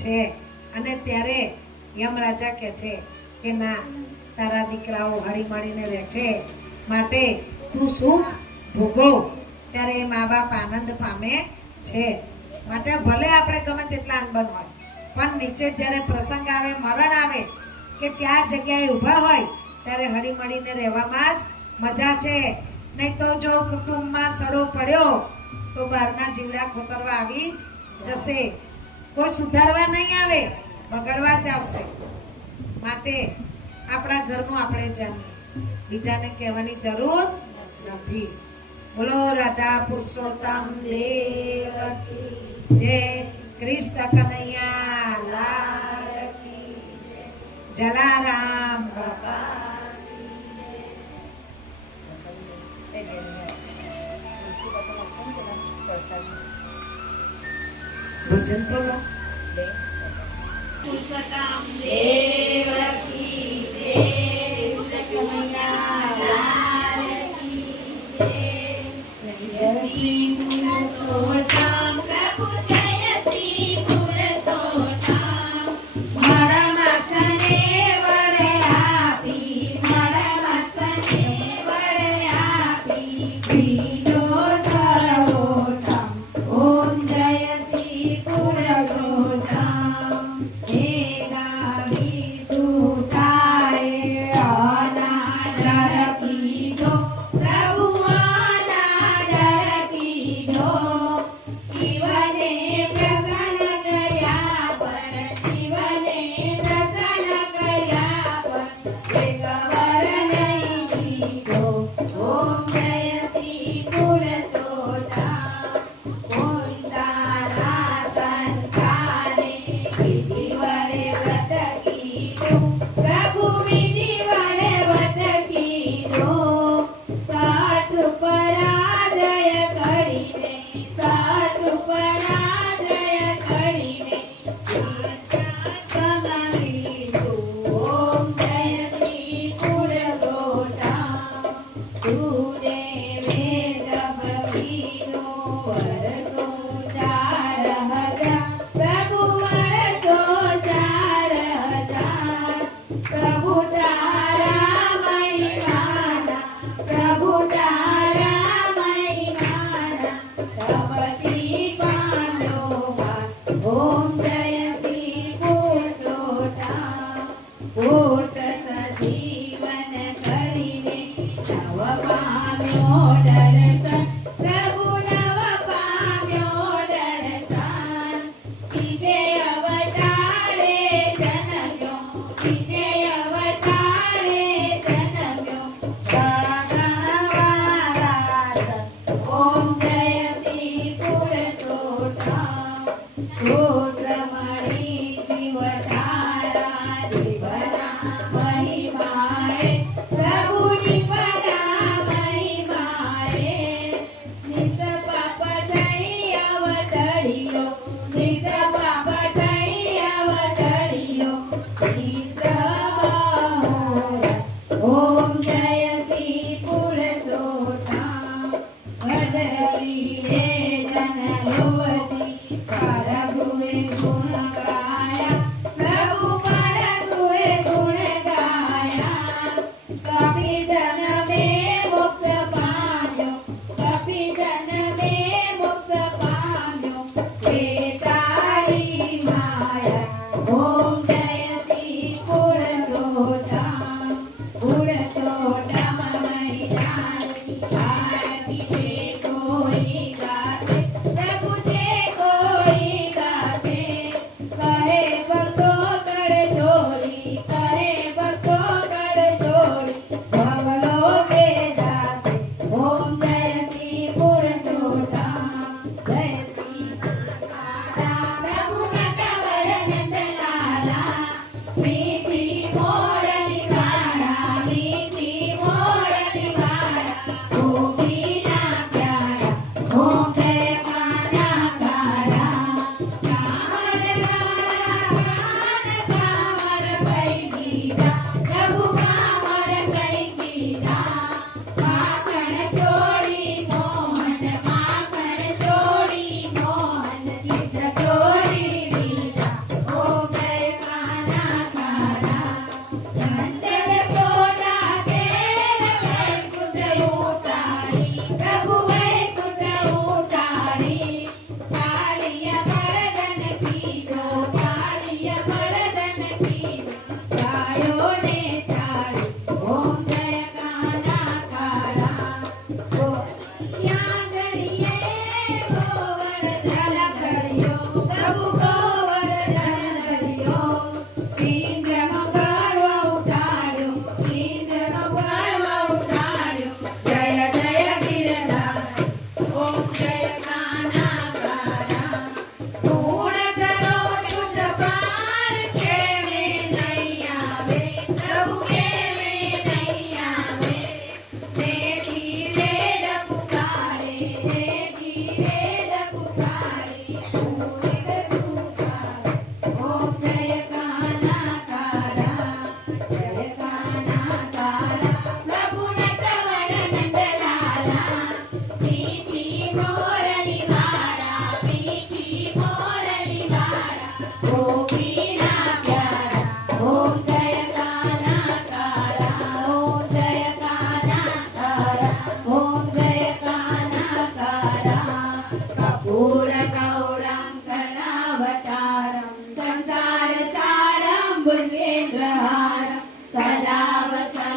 છે. અને ત્યારે યમરાજા કહે છે કે ના, તારા દીકરાઓ હળી મળીને રહે છે, માટે તું સુખ ભોગવ. ત્યારે એ મા બાપ આનંદ પામે છે. માટે ભલે આપણે ગમે તેટલા અનબન હોય, પણ નીચે જ્યારે પ્રસંગ આવે, મરણ આવે કે ચાર જગ્યાએ ઊભા હોય, ત્યારે હળી મળીને રહેવામાં જ મજા છે. નહીં તો જો કુટુંબમાં સડો પડ્યો તો બહારના જીવડા ખોતરવા આવી જ જશે. કોઈ સુધારવા નહીં આવે, બગડવા જ આવશે. માટે આપણા ઘરનું આપણે જાણીએ, બીજાને કહેવાની જરૂર નથી. બોલો રાધા પુરુષોત્તમ દેવ કી જય, કૃષ્ણ કનૈયા લાલ કી જય, જલારામ બાપા. ભજન તો લો. પુરુષોત્તમ દેવ કી જય, કૃષ્ણ કનૈયા લાલ કી જય, જય શ્રી પુરુષોત્તમ પ્રભુ, જય શ્રી પુરુષોત્તમ. મારા માસને વરે આપી, મારા માસને વરે આપી, શ્રીનો સર્વોત્તમ. ઓમ જય શ્રી પુરુષોત્તમ. હે ગાવી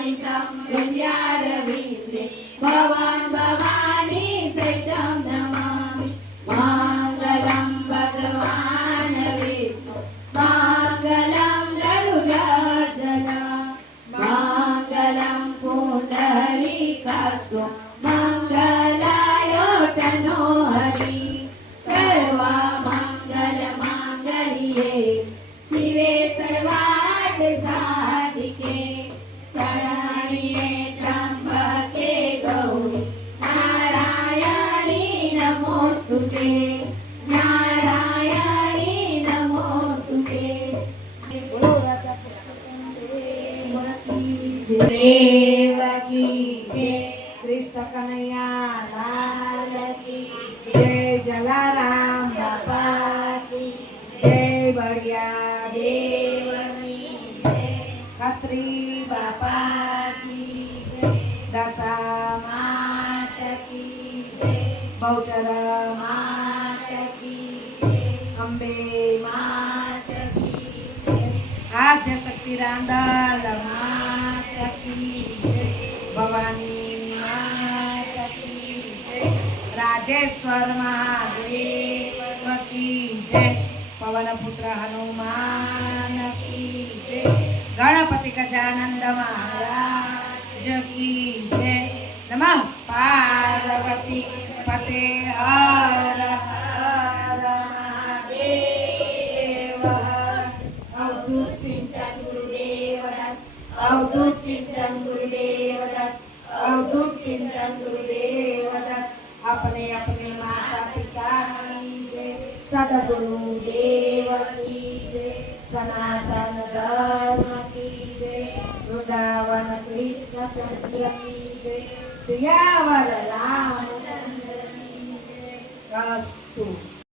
सायितं विद्यारविन्दे भवान् भवानी सहितं नमामि मङ्गलं भगवान् विष्णु मङ्गलं गरुडार्जन मङ्गलं पुण्डरीकाक्षो मङ्गलाय तनो हरि सर्वमङ्गलमाङ्गल्ये शिवे सर्वार्थ साधिके शरण्ये त्र्यम्बके गौरी नारायणी नमोस्तुते नारायणी नमोस्तुते બોલો રાજા પુરુષોત્તમ देवकी जय કૃષ્ણ કનૈયા લાલ की જય જલારામ बापा की જય બળિયા देवनी जय ખત્રી બાપા की जय દશા मात की जय બહુચર मात की जय અંબે मात की जय આદ્ય શક્તિ રાંદલ मात की जय ભવાની માત કી જય રાજેશ્વર મહાદેવ કી જય પવન પુત્ર હનુમાન की जय गणपति गजानंद महाराज की जय नमः पार्वती पते हर हर महादेव अवधूत चिंतन गुरुदेव दत्त अवधूत चिंतन गुरुदेव दत्त अवधूत चिंतन गुरुदेव दत्त अपने अपने माता पिता की जय सदगुरु देव की जय सनातन धर्म की जय वृंदावन कृष्ण चंद्र की जय सियावर रामचंद्र की जय राम